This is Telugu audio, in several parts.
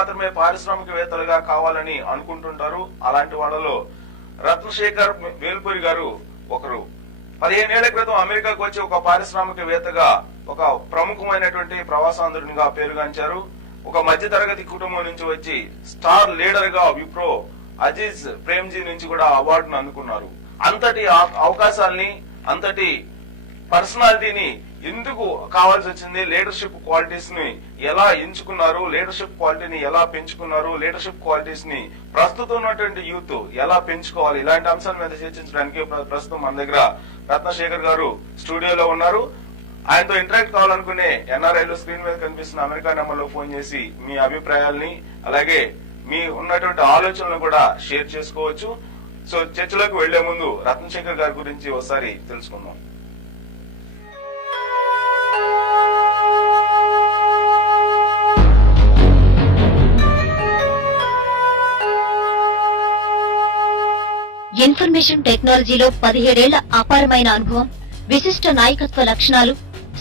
మాత్రమే పారిశ్రామికవేత్తలుగా కావాలని అనుకుంటుంటారు. అలాంటి వాళ్ళలో రత్నశేఖర్ వేల్పూరి గారు ఒకరు. 15 ఏళ్ల క్రితం అమెరికాకు వచ్చి ఒక పారిశ్రామికవేత్తగా, ఒక ప్రముఖమైనటువంటి ప్రవాసాంధ్రునిగా పేరుగాంచారు. ఒక మధ్య తరగతి కుటుంబం నుంచి వచ్చి స్టార్ లీడర్ గా విప్రో అజీజ్ ప్రేమ్జీ నుంచి కూడా అవార్డును అందుకున్నారు. అంతటి అవకాశాలని, అంతటి పర్సనాలిటీని ఎందుకు కావాల్సి వచ్చింది? లీడర్షిప్ క్వాలిటీస్ ని ఎలా ఎంచుకున్నారు? లీడర్షిప్ క్వాలిటీని ఎలా పెంచుకున్నారు? లీడర్షిప్ క్వాలిటీస్ ని ప్రస్తుతం ఉన్నటువంటి యూత్ ఎలా పెంచుకోవాలి? ఇలాంటి అంశాల మీద చర్చించడానికి ప్రస్తుతం మన దగ్గర రత్నశేఖర్ గారు స్టూడియోలో ఉన్నారు. ఆయనతో ఇంటరాక్ట్ కావాలనుకునే ఎన్ఆర్ఐలు స్క్రీన్ మీద కనిపిస్తున్న అమెరికా నెంబర్ లో ఫోన్ చేసి మీ అభిప్రాయాల్ని, అలాగే మీ ఉన్నటువంటి ఆలోచనలను కూడా షేర్ చేసుకోవచ్చు. సో చర్చలోకి వెళ్లే ముందు రత్నశేఖర్ గారి గురించి ఒకసారి తెలుసుకుందాం. ఇన్ఫర్మేషన్ టెక్నాలజీలో 17 ఏళ్ల అపారమైన అనుభవం, విశిష్ట నాయకత్వ లక్షణాలు,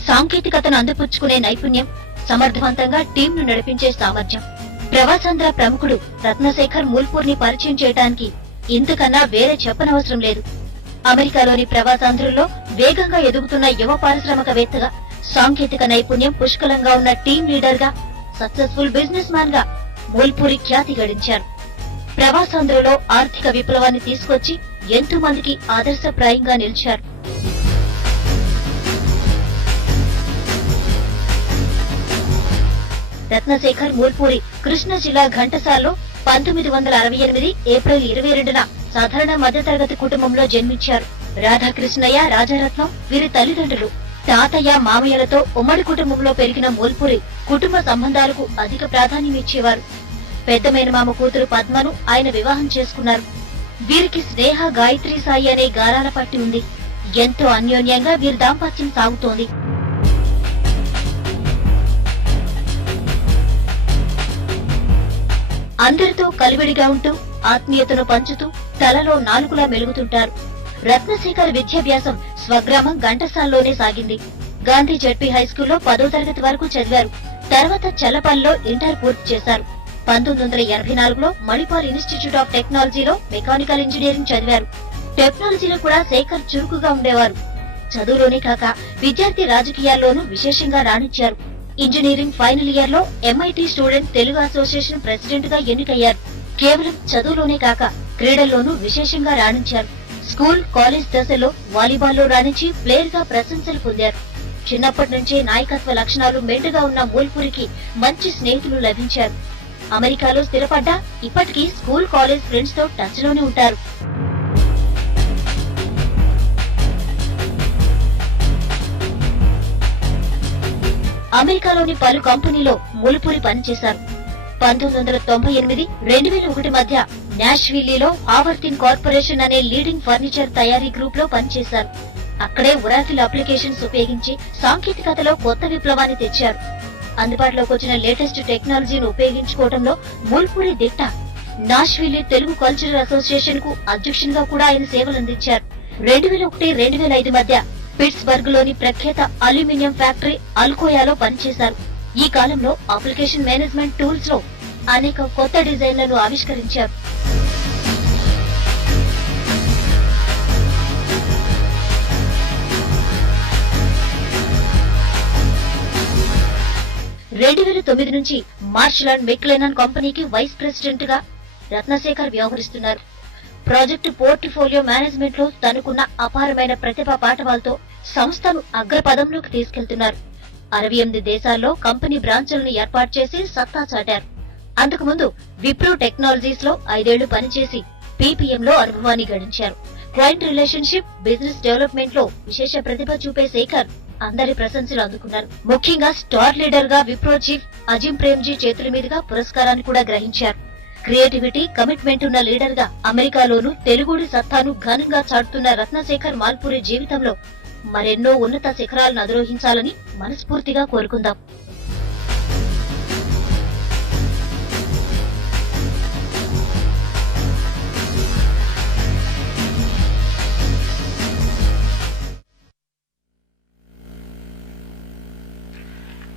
సాంకేతికతను అందిపుచ్చుకునే నైపుణ్యం, సమర్థవంతంగా టీంను నడిపించే సామర్థ్యం. ప్రవాసాంధ్ర ప్రముఖుడు రత్నశేఖర్ మూల్పూర్ ని పరిచయం చేయడానికి ఇంతకన్నా వేరే చెప్పనవసరం లేదు. అమెరికాలోని ప్రవాసాంధ్రుల్లో వేగంగా ఎదుగుతున్న యువ పారిశ్రామికవేత్తగా, సాంకేతిక నైపుణ్యం పుష్కలంగా ఉన్న టీం లీడర్ గా, సక్సెస్ఫుల్ బిజినెస్ మ్యాన్ గా మూల్పూరి ఖ్యాతి గడించారు. ప్రవాసాంధ్రలో ఆర్థిక విప్లవాన్ని తీసుకొచ్చి ఎంతో మందికి ఆదర్శప్రాయంగా నిలిచారు. రత్నశేఖర్ మూల్పూరి కృష్ణా జిల్లా ఘంటసాలలో 1968 ఏప్రిల్ 22న సాధారణ మధ్యతరగతి కుటుంబంలో జన్మించారు. రాధాకృష్ణయ్య, రాజారత్నం వీరి తల్లిదండ్రులు. తాతయ్య, మామయ్యలతో ఉమ్మడి కుటుంబంలో పెరిగిన మూల్పూరి కుటుంబ సంబంధాలకు అధిక ప్రాధాన్యం ఇచ్చేవారు. పెద్ద మేనమామ కూతురు పద్మను ఆయన వివాహం చేసుకున్నారు. వీరికి స్నేహ, గాయత్రి సాయి అనే గారాల పట్టి ఉంది. ఎంతో అన్యోన్యంగా వీరి దాంపత్యం సాగుతోంది. అందరితో కలివిడిగా ఉంటూ, ఆత్మీయతను పంచుతూ, తలలో నాలుగులా మెలుగుతుంటారు. రత్నశేఖర్ విద్యాభ్యాసం స్వగ్రామం ఘంటసాలలోనే సాగింది. గాంధీ జడ్పీ హైస్కూల్లో 10వ తరగతి వరకు చదివారు. తర్వాత చల్లపల్లిలో ఇంటర్ పూర్తి చేశారు. 1984లో మణిపాల్ ఇన్స్టిట్యూట్ ఆఫ్ టెక్నాలజీలో మెకానికల్ ఇంజనీరింగ్ చదివారు. టెక్నాలజీలో కూడా శేఖర్ చురుకుగా ఉండేవారు. చదువులోనే కాక విద్యార్థి రాజకీయాల్లోనూ విశేషంగా రాణించారు. ఇంజనీరింగ్ ఫైనల్ ఇయర్ లో MIT student Telugu association president గా ఎన్నికయ్యారు. కేవలం చదువులోనే కాక క్రీడల్లోనూ విశేషంగా రాణించారు. స్కూల్, కాలేజ్ దశలో వాలీబాల్లో రాణించి ప్లేయర్ గా ప్రశంసలు పొందారు. చిన్నప్పటి నుంచే నాయకత్వ లక్షణాలు మెండుగా ఉన్న మూల్పూరికి మంచి స్నేహితులు లభించారు. అమెరికాలో స్థిరపడ్డా ఇప్పటికీ స్కూల్, కాలేజ్ ఫ్రెండ్స్ తో టచ్ లోనే ఉంటారు. అమెరికాలోని పలు కంపెనీలో మూల్పూరి పనిచేశారు. 1998, 2001 మధ్య నాష్విల్లీలో ఆవర్తిన్ కార్పొరేషన్ అనే లీడింగ్ ఫర్నిచర్ తయారీ గ్రూప్ లో పనిచేశారు. అక్కడే ఒరాకిల్ అప్లికేషన్స్ ఉపయోగించి సాంకేతికతలో కొత్త విప్లవాన్ని తెచ్చారు. అందుబాటులోకి వచ్చిన లేటెస్ట్ టెక్నాలజీని ఉపయోగించుకోవడంలో మూల్పూరి దిట్ట. నాష్విల్లీ తెలుగు కల్చరల్ అసోసియేషన్ కు అధ్యక్షునిగా కూడా ఆయన సేవలందించారు. 2001, 2005 మధ్య పిట్స్బర్గ్ లోని ప్రఖ్యాత అల్యూమినియం ఫ్యాక్టరీ అల్కోయాలో పనిచేశారు. ఈ కాలంలో అప్లికేషన్ మేనేజ్మెంట్ టూల్స్ లో అనేక కొత్త డిజైన్లను ఆవిష్కరించారు. (2009) నుంచి మార్షల్ అండ్ మెక్లెనన్ కంపెనీకి వైస్ ప్రెసిడెంట్ గా రత్నశేఖర్ వ్యవహరిస్తున్నారు. ప్రాజెక్టు పోర్ట్ఫోలియో మేనేజ్మెంట్ లో తనకున్న అపారమైన ప్రతిభా పాఠవాలతో సంస్థను అగ్రపదంలోకి తీసుకెళ్తున్నారు. 68 దేశాల్లో కంపెనీ బ్రాంచులను ఏర్పాటు చేసి సత్తా చాటారు. అంతకుముందు విప్రో టెక్నాలజీస్ లో 5 ఏళ్లు పనిచేసి పీపీఎం లో అనుభవాన్ని గడించారు. క్లయింట్ రిలేషన్షిప్, బిజినెస్ డెవలప్మెంట్ లో విశేష ప్రతిభ చూపే శేఖర్ అందరి ప్రశంసలు అందుకున్నారు. ముఖ్యంగా స్టార్ లీడర్ గా విప్రో చీఫ్ అజిమ్ ప్రేమ్జీ చేతుల మీదుగా పురస్కారాన్ని కూడా గ్రహించారు. క్రియేటివిటీ, కమిట్మెంట్ ఉన్న లీడర్ గా అమెరికాలోనూ తెలుగుడి సత్తాను ఘనంగా చాటుతున్న రత్నశేఖర్ మూల్పూరి జీవితంలో మరెన్నో ఉన్నత శిఖరాలను అధిరోహించాలని మనస్ఫూర్తిగా కోరుకుందాం.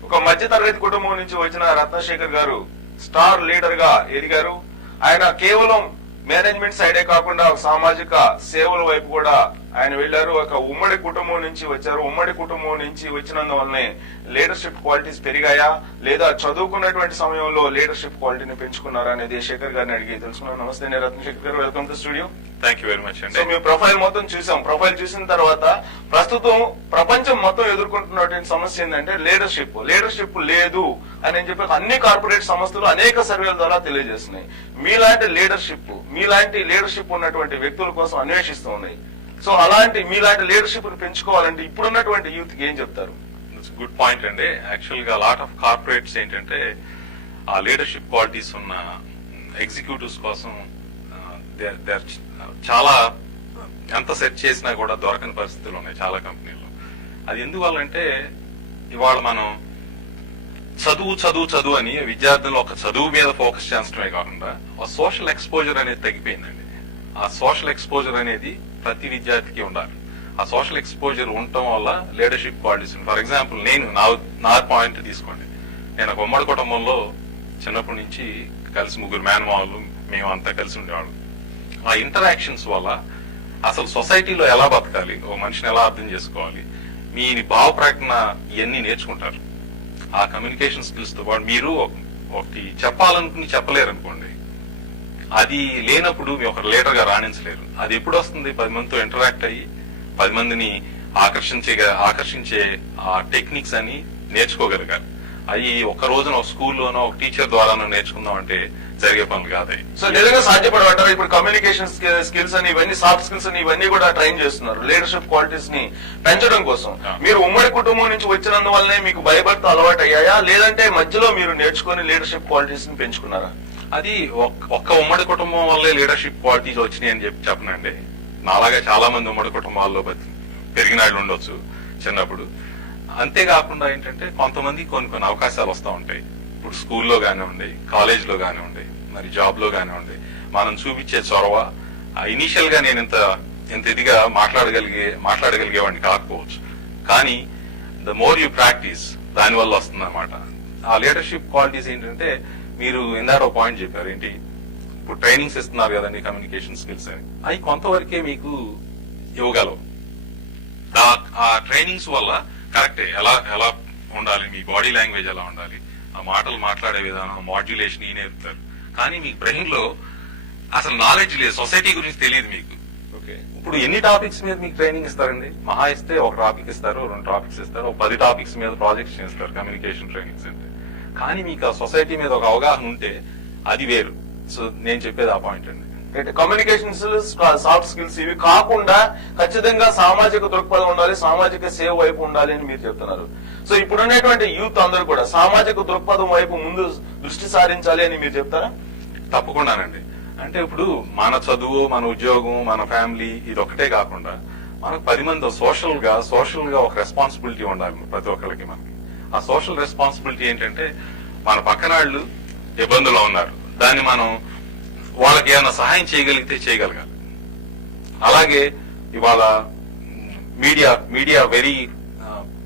ఒక మధ్య తరగతి కుటుంబం నుంచి వచ్చిన రత్నశేఖర్ గారు స్టార్ లీడర్ గా ఎదిగారు. ఆయన కేవలం మేనేజ్మెంట్ సైడే కాకుండా సామాజిక సేవల వైపు కూడా ఆయన వెళ్లారు. ఒక ఉమ్మడి కుటుంబం నుంచి వచ్చారు. ఉమ్మడి కుటుంబం నుంచి వచ్చినందువల్లనే లీడర్షిప్ క్వాలిటీస్ పెరిగాయా లేదా చదువుకున్నటువంటి సమయంలో లీడర్షిప్ క్వాలిటీని పెంచుకున్నారా అనేది శేఖర్ గారిని అడిగి తెలుసుకున్నాను. నమస్తే, నేను రత్నశేఖర్ గారు, welcome to studio. Thank you very much అండి. సో మీ ప్రొఫైల్ మొత్తం చూసాం. ప్రొఫైల్ చూసిన తర్వాత ప్రస్తుతం ప్రపంచం మొత్తం ఎదుర్కొంటున్నటువంటి సమస్య ఏంటంటే లీడర్షిప్ లేదు అని చెప్పి అన్ని కార్పొరేట్ సంస్థలు అనేక సర్వేల ద్వారా తెలియజేస్తున్నాయి. మీలాంటి లీడర్షిప్ ఉన్నటువంటి వ్యక్తుల కోసం అన్వేషిస్తూ ఉన్నాయి. సో అలాంటి మీలాంటి లీడర్షిప్ పెంచుకోవాలంటే ఇప్పుడున్నటువంటి యూత్ కి ఏం చెప్తారు? గుడ్ పాయింట్ అండి. యాక్చువల్ గా లాట్ ఆఫ్ కార్పొరేట్స్ ఏంటంటే ఆ లీడర్షిప్ క్వాలిటీస్ ఉన్న ఎగ్జిక్యూటివ్స్ కోసం చాలా ఎంత సెర్చ్ చేసినా కూడా దొరకని పరిస్థితులు ఉన్నాయి చాలా కంపెనీల్లో. అది ఎందువల్లంటే ఇవాళ మనం చదువు అని విద్యార్థులు ఒక చదువు మీద ఫోకస్ చేస్తమే కాకుండా ఆ సోషల్ ఎక్స్పోజర్ అనేది తగ్గిపోయిందండి. ఆ సోషల్ ఎక్స్పోజర్ అనేది ప్రతి విద్యార్థికి ఉండాలి. ఆ సోషల్ ఎక్స్పోజర్ ఉండటం వల్ల లీడర్షిప్ క్వాలిటీస్. ఫర్ ఎగ్జాంపుల్ నేను నా పాయింట్ తీసుకోండి. నేను ఒక ఉమ్మడి కుటుంబంలో చిన్నప్పటి నుంచి కలిసి ముగ్గురు మేనమావులు మేమంతా కలిసి ఉండేవాళ్ళం. ఆ ఇంటరాక్షన్స్ వల్ల అసలు సొసైటీలో ఎలా బతకాలి, ఓ మనిషిని ఎలా అర్థం చేసుకోవాలి, మీ భావ ప్రకటన ఇవన్నీ నేర్చుకుంటారు. ఆ కమ్యూనికేషన్ స్కిల్స్ తో పాటు మీరు ఒకటి చెప్పాలనుకుని చెప్పలేరు అనుకోండి, అది లేనప్పుడు మీ ఒక లీడర్ గా రాణించలేరు. అది ఎప్పుడు వస్తుంది? 10 మందితో ఇంటరాక్ట్ అయ్యి 10 మందిని ఆకర్షించే ఆ టెక్నిక్స్ అని నేర్చుకోగలిగారు. అవి ఒక రోజున ఒక స్కూల్లోనో ఒక టీచర్ ద్వారానో నేర్చుకుందాం అంటే జరిగే పనులు కాదు. సో నిజంగా సాధ్యపడమంటారు? ఇప్పుడు కమ్యూనికేషన్ స్కిల్స్ అని ఇవన్నీ, సాఫ్ట్ స్కిల్స్ అని ఇవన్నీ కూడా ట్రైన్ చేస్తున్నారు లీడర్షిప్ క్వాలిటీస్ ని పెంచడం కోసం. మీరు ఉమ్మడి కుటుంబం నుంచి వచ్చినందువల్లనే మీకు భయభక్తి అలవాటు అయ్యాయా, లేదంటే మధ్యలో మీరు నేర్చుకుని లీడర్షిప్ క్వాలిటీస్ ని పెంచుకున్నారా? అది ఒక్క ఉమ్మడి కుటుంబం వల్లే లీడర్షిప్ క్వాలిటీస్ వచ్చినాయి అని చెప్పనండి. నాలాగా చాలా మంది ఉమ్మడి కుటుంబాల్లో పెరిగినాళ్ళు ఉండొచ్చు చిన్నప్పుడు. అంతేకాకుండా ఏంటంటే కొంతమంది కొన్ని అవకాశాలు వస్తూ ఉంటాయి. ఇప్పుడు స్కూల్లో కానివ్వండి, కాలేజ్ లో కానివ్వండి, మరి జాబ్ లో కానివ్వండి, మనం చూపించే చొరవ ఇనీషియల్ గా నేను ఇంత ఇదిగా మాట్లాడగలిగేవాడిని కాకపోవచ్చు, కానీ ద మోర్ యూ ప్రాక్టీస్ దానివల్ల వస్తుంది అనమాట. ఆ లీడర్షిప్ క్వాలిటీస్ ఏంటంటే మీరు ఇందాక ఒక పాయింట్ చెప్పారు ఏంటి, ఇప్పుడు ట్రైనింగ్స్ ఇస్తున్నారు కదండి కమ్యూనికేషన్ స్కిల్స్ అని, అవి కొంతవరకే మీకు ఇవ్వగలవు. ఆ ట్రైనింగ్స్ వల్ల కరెక్టే ఎలా ఉండాలి, మీ బాడీ లాంగ్వేజ్ ఎలా ఉండాలి, ఆ మాటలు మాట్లాడే విధానం, మాడ్యులేషన్ ఈ నేర్పుతారు. కానీ మీ బ్రెయిన్ లో అసలు నాలెడ్జ్ లేదు, సొసైటీ గురించి తెలియదు మీకు. ఇప్పుడు ఎన్ని టాపిక్స్ మీద మీకు ట్రైనింగ్ ఇస్తారండి? మహా ఇస్తే ఒక టాపిక్ ఇస్తారు, 2 టాపిక్స్ ఇస్తారు, 10 టాపిక్స్ మీద ప్రాజెక్ట్స్ చేస్తారు కమ్యూనికేషన్ ట్రైనింగ్స్ అంటే. కానీ మీకు ఆ సొసైటీ మీద ఒక అవగాహన ఉంటే అది వేరు. సో నేను చెప్పేది ఆ పాయింట్ అండి. కమ్యూనికేషన్ స్కిల్స్, సాఫ్ట్ స్కిల్స్ ఇవి కాకుండా ఖచ్చితంగా సామాజిక దృక్పథం ఉండాలి, సామాజిక సేవ వైపు ఉండాలి అని మీరు చెప్తున్నారు. సో ఇప్పుడున్నటువంటి యూత్ అందరూ కూడా సామాజిక దృక్పథం వైపు ముందు దృష్టి సారించాలి అని మీరు చెప్తారా? తప్పకుండానండి. అంటే ఇప్పుడు మన చదువు, మన ఉద్యోగం, మన ఫ్యామిలీ ఇది ఒకటే కాకుండా మనకు 10 మంది సోషల్ గా ఒక రెస్పాన్సిబిలిటీ ఉండాలి ప్రతి ఒక్కరికి. మనకి ఆ సోషల్ రెస్పాన్సిబిలిటీ ఏంటంటే మన పక్కన వాళ్ళు ఇబ్బందులు ఉన్నారు, దాన్ని మనం వాళ్ళకి ఏమైనా సహాయం చేయగలిగితే చేయగలగాలి. అలాగే ఇవాళ మీడియా వెరీ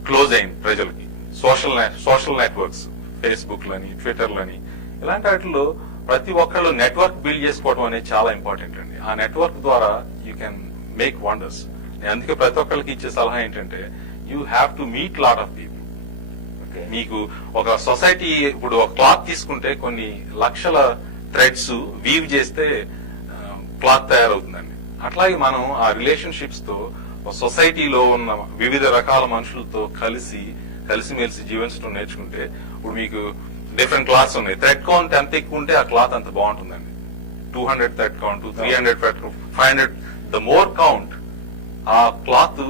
క్లోజ్ అయింది ప్రజలకి. సోషల్ నెట్వర్క్స్, ఫేస్బుక్ లని, ట్విట్టర్లని, ఇలాంటి వాటిలో ప్రతి ఒక్కళ్ళు నెట్వర్క్ బిల్డ్ చేసుకోవడం అనేది చాలా ఇంపార్టెంట్ అండి. ఆ నెట్వర్క్ ద్వారా యూ కెన్ మేక్ వండర్స్. అందుకే ప్రతి ఒక్కరికి ఇచ్చే సలహా ఏంటంటే you have to meet lot of people. మీకు ఒక సొసైటీ, ఇప్పుడు ఒక క్లాత్ తీసుకుంటే కొన్ని లక్షల థ్రెడ్స్ వీవ్ చేస్తే క్లాత్ తయారవుతుందండి. అట్లాగే మనం ఆ రిలేషన్షిప్స్ తో సొసైటీలో ఉన్న వివిధ రకాల మనుషులతో కలిసిమెలిసి జీవించడం నేర్చుకుంటే, ఇప్పుడు మీకు డిఫరెంట్ క్లాత్స్ ఉన్నాయి. థ్రెడ్ కౌంట్ ఎంత ఎక్కువ ఉంటే ఆ క్లాత్ అంత బాగుంటుందండి. 200 thread count, 300 thread count, 500, the more count ఆ క్లాత్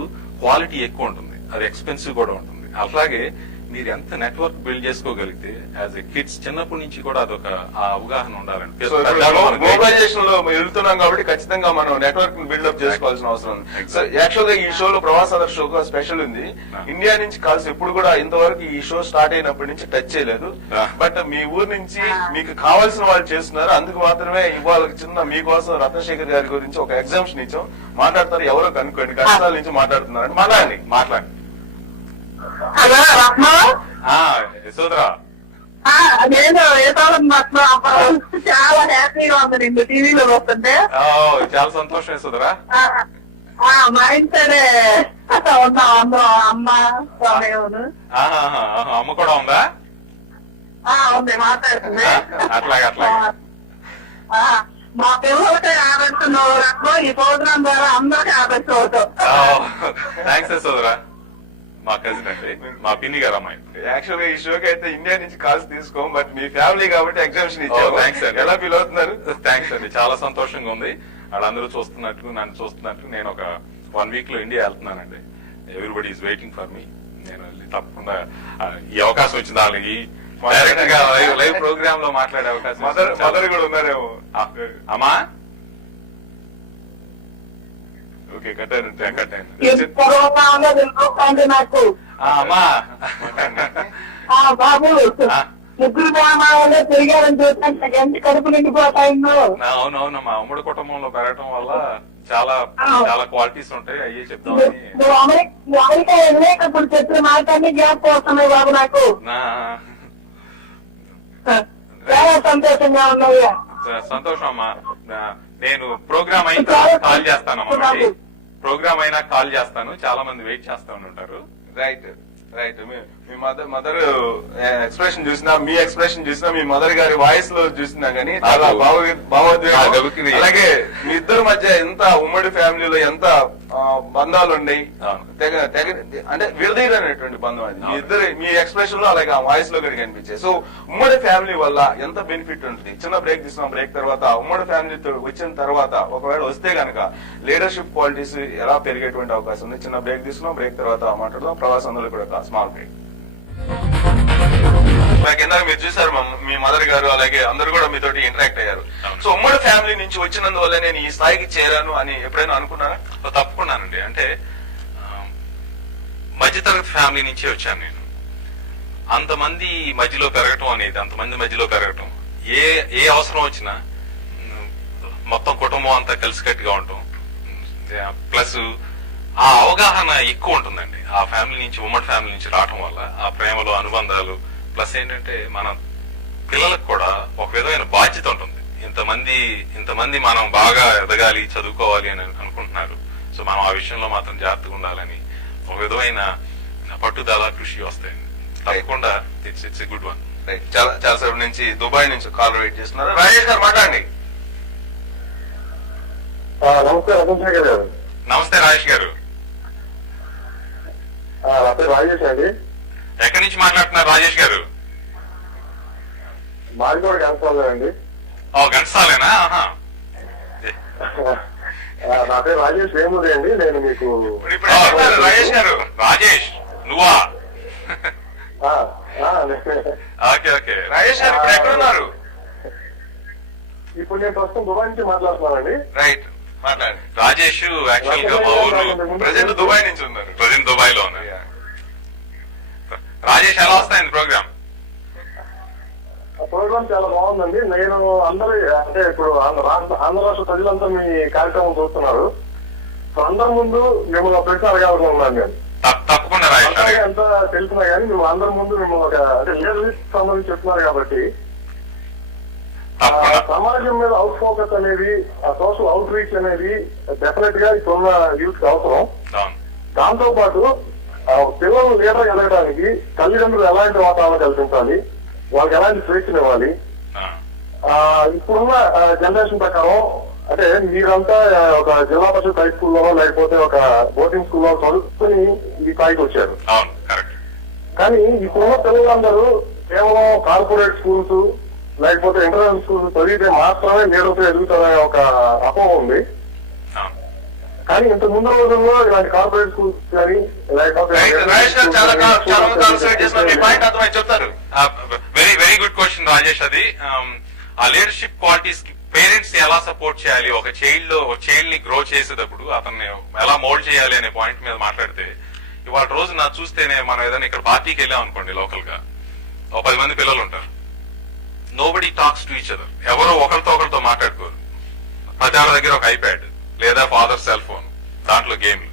క్వాలిటీ ఎక్కువ ఉంటుంది, అది ఎక్స్పెన్సివ్ కూడా ఉంటుంది. అట్లాగే మీరు ఎంత నెట్వర్క్ బిల్డ్ చేసుకోగలిగితే యాజ్ ఎ కిడ్స్ చిన్నప్పటి నుంచి కూడా అదొక ఆ అవగాహన ఉండాలండి. గ్లోబలైజేషన్ లో వెళ్తున్నాం కాబట్టి ఖచ్చితంగా మనం నెట్వర్క్ బిల్డప్ చేసుకోవాల్సిన అవసరం ఉంది. యాక్చువల్ గా ఈ షోలో ప్రవాసాదర్ షోగా స్పెషల్ ఉంది. ఇండియా నుంచి కాల్స్ ఎప్పుడు కూడా ఇంతవరకు ఈ షో స్టార్ట్ అయినప్పటి నుంచి టచ్ చేయలేదు. బట్ మీ ఊరు నుంచి మీకు కావాల్సిన వాళ్ళు చేస్తున్నారు. అందుకు మాత్రమే ఇవాళ చిన్న మీకోసం రత్నశేఖర్ గారి గురించి ఒక ఎగ్జామ్షన్ ఇచ్చాం. మాట్లాడతారు, ఎవరో కనుక్కోండి. కష్టాల నుంచి మాట్లాడుతున్నారు, మాట్లాడండి. హలో రత్న, యశోదరా. నేను ఏతాలని చాలా హ్యాపీగా ఉంది నిన్ను టీవీలో వస్తుంటే. చాలా సంతోషం వేస్తుందిరా. మా ఇంట్లోనే ఉన్నాం అందరం, అమ్మ అమ్మ కూడా ఉందా? ఉంది, మాట్లాడుతుంది. అట్లాగే మా పిల్లలకి ఆదర్శంలో ఈ ప్రోగ్రాం ద్వారా అందరికి ఆదర్శం. థ్యాంక్స్ యశోదరా. మా కజిన్ అండి, మా పిన్ని గారు అమ్మాయి. యాక్చువల్ గా ఈ షోకి అయితే ఇండియా నుంచి కాల్స్ తీసుకోం, బట్ మీ ఫ్యామిలీ కాబట్టి ఎగ్జామ్షన్ ఇచ్చారు. థ్యాంక్స్ అండి. ఎలా ఫీల్ అవుతున్నారు? థ్యాంక్స్ అండి, చాలా సంతోషంగా ఉంది. వాళ్ళందరూ చూస్తున్నట్టు, నన్ను చూస్తున్నట్టు. నేను ఒక 1 week లో ఇండియా వెళ్తున్నానండి. Everybody is waiting for me. నేను తప్పకుండా ఈ అవకాశం వచ్చింది వాళ్ళకి డైరెక్ట్ గా లైవ్ ప్రోగ్రామ్ లో మాట్లాడే అవకాశం. మదర్ కూడా ఉన్నారేమో. అమ్మా ఓకే, కట్టాను. నాకు అమ్మా బాబు ముగ్గురు గ్రామాలలో తిరిగారని చూస్తే ఎంత కడుపు నిండిపోతాయిందో. అవునవునమ్మా, ఉమ్మడి కుటుంబంలో పెరగటం వల్ల చాలా చాలా క్వాలిటీస్ ఉంటాయి. అయ్యే చెప్తామని. నువ్వు అమెరికా వెళ్ళేటప్పుడు చెప్పిన మాటన్ని గ్యాప్ వస్తున్నాయి బాబు నాకు. చాలా సంతోషంగా ఉన్నాయి. సంతోషం అమ్మా. నేను ప్రోగ్రామ్ అయిన తర్వాత కాల్ చేస్తానమ్మా. మళ్ళీ ప్రోగ్రామ్ అయినా కాల్ చేస్తాను. చాలా మంది వెయిట్ చేస్తా ఉంటారు. రైట్. మీ మదర్ ఎక్స్ప్రెషన్ చూసినా, మీ ఎక్స్ప్రెషన్ చూసినా, మీ మదర్ గారి వాయిస్ లో చూసినా గానీ చాలా భావోద్వేగం. అలాగే మీ ఇద్దరి మధ్య ఎంత ఉమ్మడి ఫ్యామిలీలో ఎంత బంధాలు ఉన్నాయి. అంటే విడదీయనటువంటి బంధం అది. మీ ఎక్స్ప్రెషన్ లో అలాగే ఆ వాయిస్ లో కూడా కనిపించాయి. సో ఉమ్మడి ఫ్యామిలీ వల్ల ఎంత బెనిఫిట్ ఉంటుంది. చిన్న బ్రేక్ తీసుకున్నాం. బ్రేక్ తర్వాత ఉమ్మడి ఫ్యామిలీతో వచ్చిన తర్వాత ఒకవేళ వస్తే గనక లీడర్షిప్ క్వాలిటీస్ ఎలా పెరిగేటువంటి అవకాశం ఉంది. చిన్న బ్రేక్ తీసుకున్నాం. బ్రేక్ తర్వాత మాట్లాడదాం. ప్రవాసంలో కూడా స్మాల్ బ్రేక్. ఇందాక మీరు చూసారు మీ మదర్ గారు, అలాగే అందరూ కూడా మీతోటి ఇంటరాక్ట్ అయ్యారు. సో ఉమ్మడి ఫ్యామిలీ నుంచి వచ్చినందువల్ల నేను ఈ స్థాయికి చేరాను అని ఎప్పుడైనా అనుకున్నారా? తప్పుకున్నానండి. అంటే మధ్యతరగతి ఫ్యామిలీ నుంచే వచ్చాను నేను. అంతమంది మధ్యలో పెరగటం అనేది, అంతమంది మధ్యలో పెరగటం, ఏ అవసరం వచ్చినా మొత్తం కుటుంబం అంతా కలిసికట్టుగా ఉండటం, ప్లస్ ఆ అవగాహన ఎక్కువ ఉంటుందండి. ఆ ఫ్యామిలీ నుంచి, ఉమ్మడి ఫ్యామిలీ నుంచి రావటం వల్ల ఆ ప్రేమలు, అనుబంధాలు, ప్లస్ ఏంటంటే మన పిల్లలకు కూడా ఒక విధమైన బాధ్యత ఉంటుంది. ఇంతమంది మనం బాగా ఎదగాలి, చదువుకోవాలి అని అనుకుంటున్నారు. సో మనం ఆ విషయంలో మాత్రం జాగ్రత్తగా ఉండాలని ఒక విధమైన పట్టుదల, కృషి వస్తాయండి. తప్పకుండా ఇట్స్ ఎ గుడ్ వన్. చాలా సేపు నుంచి దుబాయ్ నుంచి కాల్ వెయిట్ చేస్తున్నారు. రాజేష్ గారు మాట్లాడండి. నమస్తే రాజేష్ గారు. రాజేష్ అండి. ఎక్కడి నుంచి మాట్లాడుతున్నారు రాజేష్ గారు? మాది కూడా ఘంటసాలే అండి. ఘంటసాలేనా? నా పేరు రాజేష్ వేముది అండి. నేను మీకు రాజేష్ గారు. రాజేష్ నువ్వా? Okay okay. రాజేష్ గారు ఇప్పుడు ఎక్కడున్నారు? ఇప్పుడు నేను ప్రస్తుతం దుబాయ్ నుంచి మాట్లాడుతున్నానండి. రైట్, మాట్లాడండి. రాజేష్ యాక్చువల్ గా మా ఊరు ప్రజెంట్ దుబాయ్ నుంచి ఉన్నారు. ప్రజెంట్ దుబాయ్ లో ఉన్నారు. రాజేష్ ఎలా వస్తాయండి ప్రోగ్రామ్? ప్రోగ్రామ్ చాలా బాగుందండి. నేను అంటే ఇప్పుడు ఆంధ్ర రాష్ట్ర ప్రజలంతా మీ కార్యక్రమం చూస్తున్నారు. సో అందరి ముందు మిమ్మల్ని ప్రశ్న అడగాలనుకున్నాను నేను. తప్పకుండా రాజేష్. ఎంత తెలిసినా కానీ మేము అందరి ముందు మిమ్మల్ని ఒక అంటే లీడర్షిప్ సంబంధించి చెప్తున్నారు కాబట్టి సమాజం మీద అవుట్ ఫోకస్ అనేది, ఆ సోషల్ అవుట్ రీచ్ అనేది డెఫినెట్ గా ఇప్పుడున్న యూత్ కి అవసరం. దాంతో పాటు పిల్లలు లీడర్ ఎదగడానికి తల్లిదండ్రులు ఎలాంటి వాతావరణం కల్పించాలి, వాళ్ళకి ఎలాంటి స్వేచ్ఛనివ్వాలి. ఇప్పుడున్న జనరేషన్ ప్రకారం అంటే మీరంతా ఒక జిల్లా పరిషత్ హై స్కూల్లోనో లేకపోతే ఒక బోర్డింగ్ స్కూల్లో చదువుకుని ఈ స్థాయికి వచ్చారు. కానీ ఇప్పుడున్న పిల్లలందరూ కేవలం కార్పొరేట్ స్కూల్స్ లేకపోతే ఇంటర్నేషనల్ స్కూల్స్ చదివితే మాత్రమే లీడర్తో ఎదుగుతారనే ఒక అపోహ ఉంది. కానీ ఇంత ముందు రోజుల్లో ఇలాంటి కార్పొరేట్ స్కూల్స్ కానీ లేకపోతే వెరీ గుడ్ క్వశ్చన్ రాజేష్. అది ఆ లీడర్షిప్ క్వాలిటీస్ కి పేరెంట్స్ ఎలా సపోర్ట్ చేయాలి, ఒక చైల్డ్ ని గ్రో చేసేటప్పుడు అతన్ని ఎలా మోల్డ్ చేయాలి అనే పాయింట్ మీద మాట్లాడితే, ఇవాళ రోజు నా చూస్తేనే మనం ఏదైనా ఇక్కడ పార్టీకి వెళ్ళాం అనుకోండి, లోకల్ గా ఒక 10 మంది పిల్లలు ఉంటారు. Nobody talks to each other. ఎవరో ఒకరితో మాట్లాడుకోరు. ప్రతి వాళ్ళ దగ్గర ఒక ఐప్యాడ్ లేదా ఫాదర్ సెల్ ఫోన్, దాంట్లో గేమ్లు.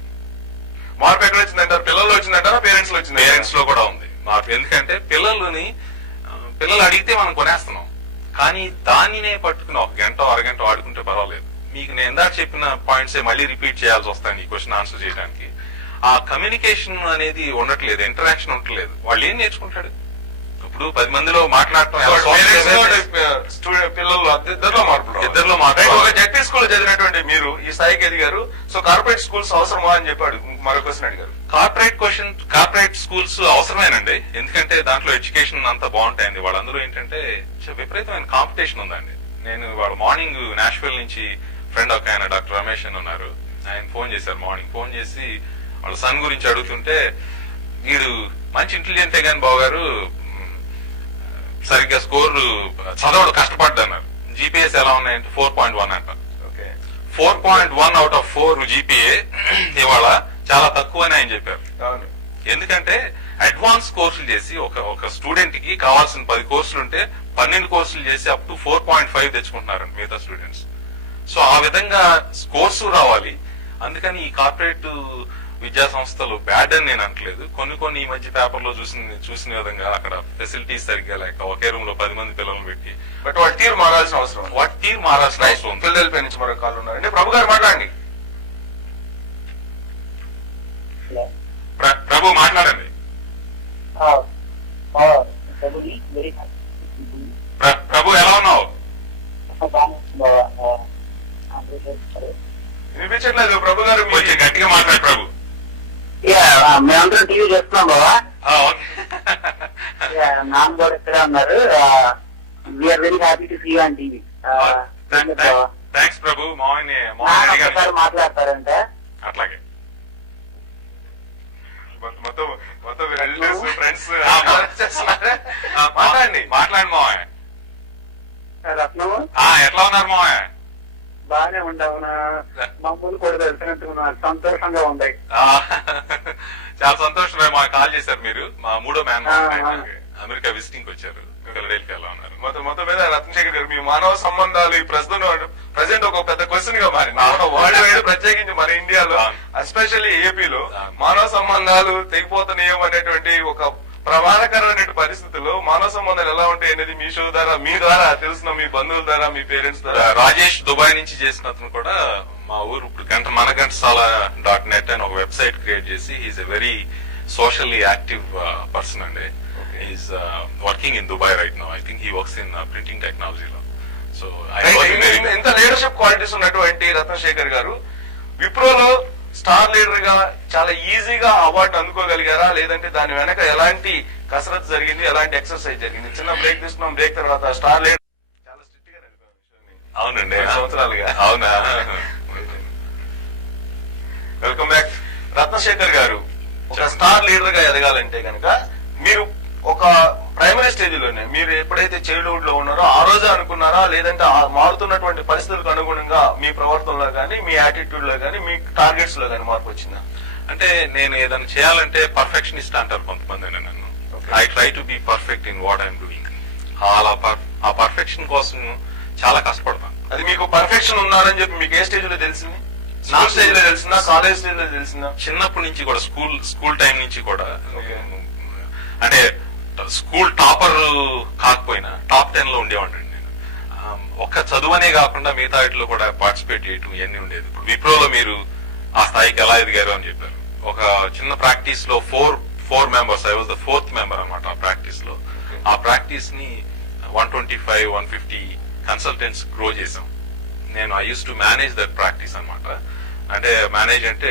మార్పు ఎక్కడ వచ్చిందంటారు? పిల్లల్లో వచ్చిందంటారా పేరెంట్స్ లో వచ్చింది? పేరెంట్స్ లో కూడా ఉంది మార్పు. ఎందుకంటే పిల్లలు పిల్లలు అడిగితే మనం కొనేస్తున్నాం, కానీ దానినే పట్టుకుని ఒక గంట అరగంట ఆడుకుంటే పర్వాలేదు. మీకు నేను ఇందాక చెప్పిన పాయింట్స్ మళ్ళీ రిపీట్ చేయాల్సి వస్తాయి ఈ క్వశ్చన్ ఆన్సర్ చేయడానికి. ఆ కమ్యూనికేషన్ అనేది ఉండట్లేదు, ఇంటరాక్షన్ ఉండట్లేదు. వాళ్ళు ఏం నేర్చుకుంటాడు? ఇప్పుడు 10 మందిలో మాట్లాడటం పిల్లలు ఇద్దరిలో జడ్పీ స్కూల్ చదివినటువంటి మీరు ఈ స్థాయికి ఎదిగారు. సో కార్పొరేట్ స్కూల్స్ అవసరమా అని చెప్పాడు మరో క్వశ్చన్ అడిగారు. కార్పొరేట్ స్కూల్స్ అవసరమేనండి, ఎందుకంటే దాంట్లో ఎడ్యుకేషన్ అంతా బాగుంటాయండి. వాళ్ళందరూ ఏంటంటే విపరీతమైన కాంపిటీషన్ ఉందండి. నేను వాళ్ళ మార్నింగ్ నాష్విల్ నుంచి ఫ్రెండ్ ఒక ఆయన డాక్టర్ రమేష్ అని ఉన్నారు, ఆయన ఫోన్ చేశారు. మార్నింగ్ ఫోన్ చేసి వాళ్ళ సన్ గురించి అడుగుతుంటే, వీడు మంచి ఇంటెలిజెంటే గాని బావగారు సరిగ్గా స్కోర్ చదవడు, కష్టపడ్డన్నారు. జీపీఎస్ ఎలా ఉన్నాయంటే 4.1 అంట. 4.1 అవుట్ ఆఫ్ 4 జీపీఏ ఇవాళ చాలా తక్కువ అని ఆయన చెప్పారు. ఎందుకంటే అడ్వాన్స్ కోర్సులు చేసి ఒక స్టూడెంట్ కి కావాల్సిన 10 కోర్సులు ఉంటే 12 కోర్సులు చేసి అప్ టు 4.5 తెచ్చుకుంటున్నారండి మిగతా స్టూడెంట్స్. సో ఆ విధంగా కోర్సు రావాలి. అందుకని ఈ కార్పొరేట్ విద్యా సంస్థలు బ్యాడ్ అని నేను అనట్లేదు. కొన్ని ఈ మధ్య పేపర్ లో చూసిన విధంగా అక్కడ ఫెసిలిటీస్ సరిగ్గా లేక ఒకే రూమ్ లో 10 మంది పిల్లలను పెట్టి, బట్ వాటి తీరు మారాల్సిన అవసరం ఉంది. పిల్లలపై నుంచి మరో కాళ్ళు ఉన్నారండి. ప్రభు గారు మాట్లాడండి. ప్రభు మాట్లాడండి. ప్రభు ఎలా ఉన్నావు? వినిపించట్లేదు ప్రభు గారు, కొంచెం గట్టిగా మాట్లాడు ప్రభు. మేమందరం టీవీ చేస్తున్నాం బాబా. నాన్న కూడా ఇక్కడే ఉన్నారు. We're very happy to see you on TV. Thanks Prabhu. మాట్లాడతారంటే అట్లాగే మొత్తం రిలేటివ్స్ ఫ్రెండ్స్ మాట్లాడండి. మాట్లాడి మావయ్య. రత్నము ఎట్లా ఉన్నారు మావయ్య? బాగానే ఉంటావు. మమ్మల్ని కూడా తెలిసినట్టు సంతోషంగా ఉంది. చాలా సంతోషం. మా కాల్ చేశారు మీరు. మా 3వ మ్యాన్ అమెరికా విజిటింగ్ వచ్చారు, ఫిలడెల్ఫియాలో ఉన్నారు. మొత్తం మీద రత్నశేఖర్ గారు, మీ మానవ సంబంధాలు ఈ ప్రజెంట్ ఒక పెద్ద క్వశ్చన్ గా మారింది వరల్డ్ వైడ్, ప్రత్యేకించి మన ఇండియాలో, ఎస్పెషల్లీ ఏపీలో మానవ సంబంధాలు తెగిపోతున్నాయో అనేటువంటి ఒక ప్రమాదకరమైన పరిస్థితుల్లో మానవ సంబంధాలు ఎలా ఉంటాయి అనేది మీ షో ద్వారా, మీ ద్వారా తెలుస్తున్న, మీ బంధువుల ద్వారా, మీ పేరెంట్స్ ద్వారా. రాజేష్ దుబాయ్ నుంచి చేసిన అతను కూడా మా ఊరు ఇప్పుడు మనగంటసాల.net అని ఒక వెబ్సైట్ క్రియేట్ చేసి, he's a very socially active person అండి. He's working in Dubai right now. I think he works in printing టెక్నాలజీలో. సో ఇంత లీడర్షిప్ క్వాలిటీస్ ఉన్నటువంటి రత్నశేఖర్ గారు విప్రోలో స్టార్ లీడర్ గా చాలా ఈజీగా అవార్డు అందుకోగలిగారా, లేదంటే దాని వెనక ఎలాంటి కసరత్తు జరిగింది, ఎలాంటి ఎక్సర్సైజ్ జరిగింది? చిన్న బ్రేక్ తీసుకున్నాం. బ్రేక్ తర్వాత స్టార్ లీడర్ చాలా స్ట్రిక్ట్ గా నడిపారు. అవునండి, సంవత్సరాలుగా. అవునా? Welcome back. రత్నశేఖర్ గారు, ఒక స్టార్ లీడర్ గా ఎదగాలంటే కనుక మీరు ఒక ప్రైమరీ స్టేజ్ లోనే, మీరు ఎప్పుడైతే చైల్డ్హుడ్ లో ఉన్నారో ఆ రోజే అనుకున్నారా, లేదంటే మారుతున్నటువంటి పరిస్థితులకు అనుగుణంగా మీ ప్రవర్తనలో గానీ, మీ యాటిట్యూడ్ లో గానీ, మీ టార్గెట్స్ లో గానీ మార్పు వచ్చిందా? అంటే నేను ఏదైనా చేయాలంటే పర్ఫెక్షనిస్ట్ అంటారు కొంతమంది. నన్ను I try to be perfect in what I'm doing. ఆ పర్ఫెక్షన్ కోసం చాలా కష్టపడతాను. అది మీకు పర్ఫెక్షన్ ఉన్నారని చెప్పి మీకు ఏ స్టేజ్ లో తెలిసింది? నా స్టేజ్ లో తెలిసిందా, కాలేజ్ స్టేజ్ లో తెలిసిందా? చిన్నప్పటి నుంచి కూడా, స్కూల్ టైం నుంచి కూడా. అంటే స్కూల్ టాపర్ కాకపోయినా టాప్ 10 లో ఉండేవాడిని నేను. ఒక్క చదువునే కాకుండా మిగతా వాటిలో కూడా పార్టిసిపేట్ చేయటం ఇవన్నీ ఉండేది. ఇప్పుడు విప్రోలో మీరు ఆ స్థాయికి ఎలా ఎదిగారు అని చెప్పారు. ఒక చిన్న ప్రాక్టీస్ లో 4 members, I was the 4th member అనమాట ఆ ప్రాక్టీస్ లో. ఆ ప్రాక్టీస్ ని 125, 150 కన్సల్టెంట్స్ గ్రో చేసాం. నేను I use to manage that practice అనమాట. అంటే మేనేజ్ అంటే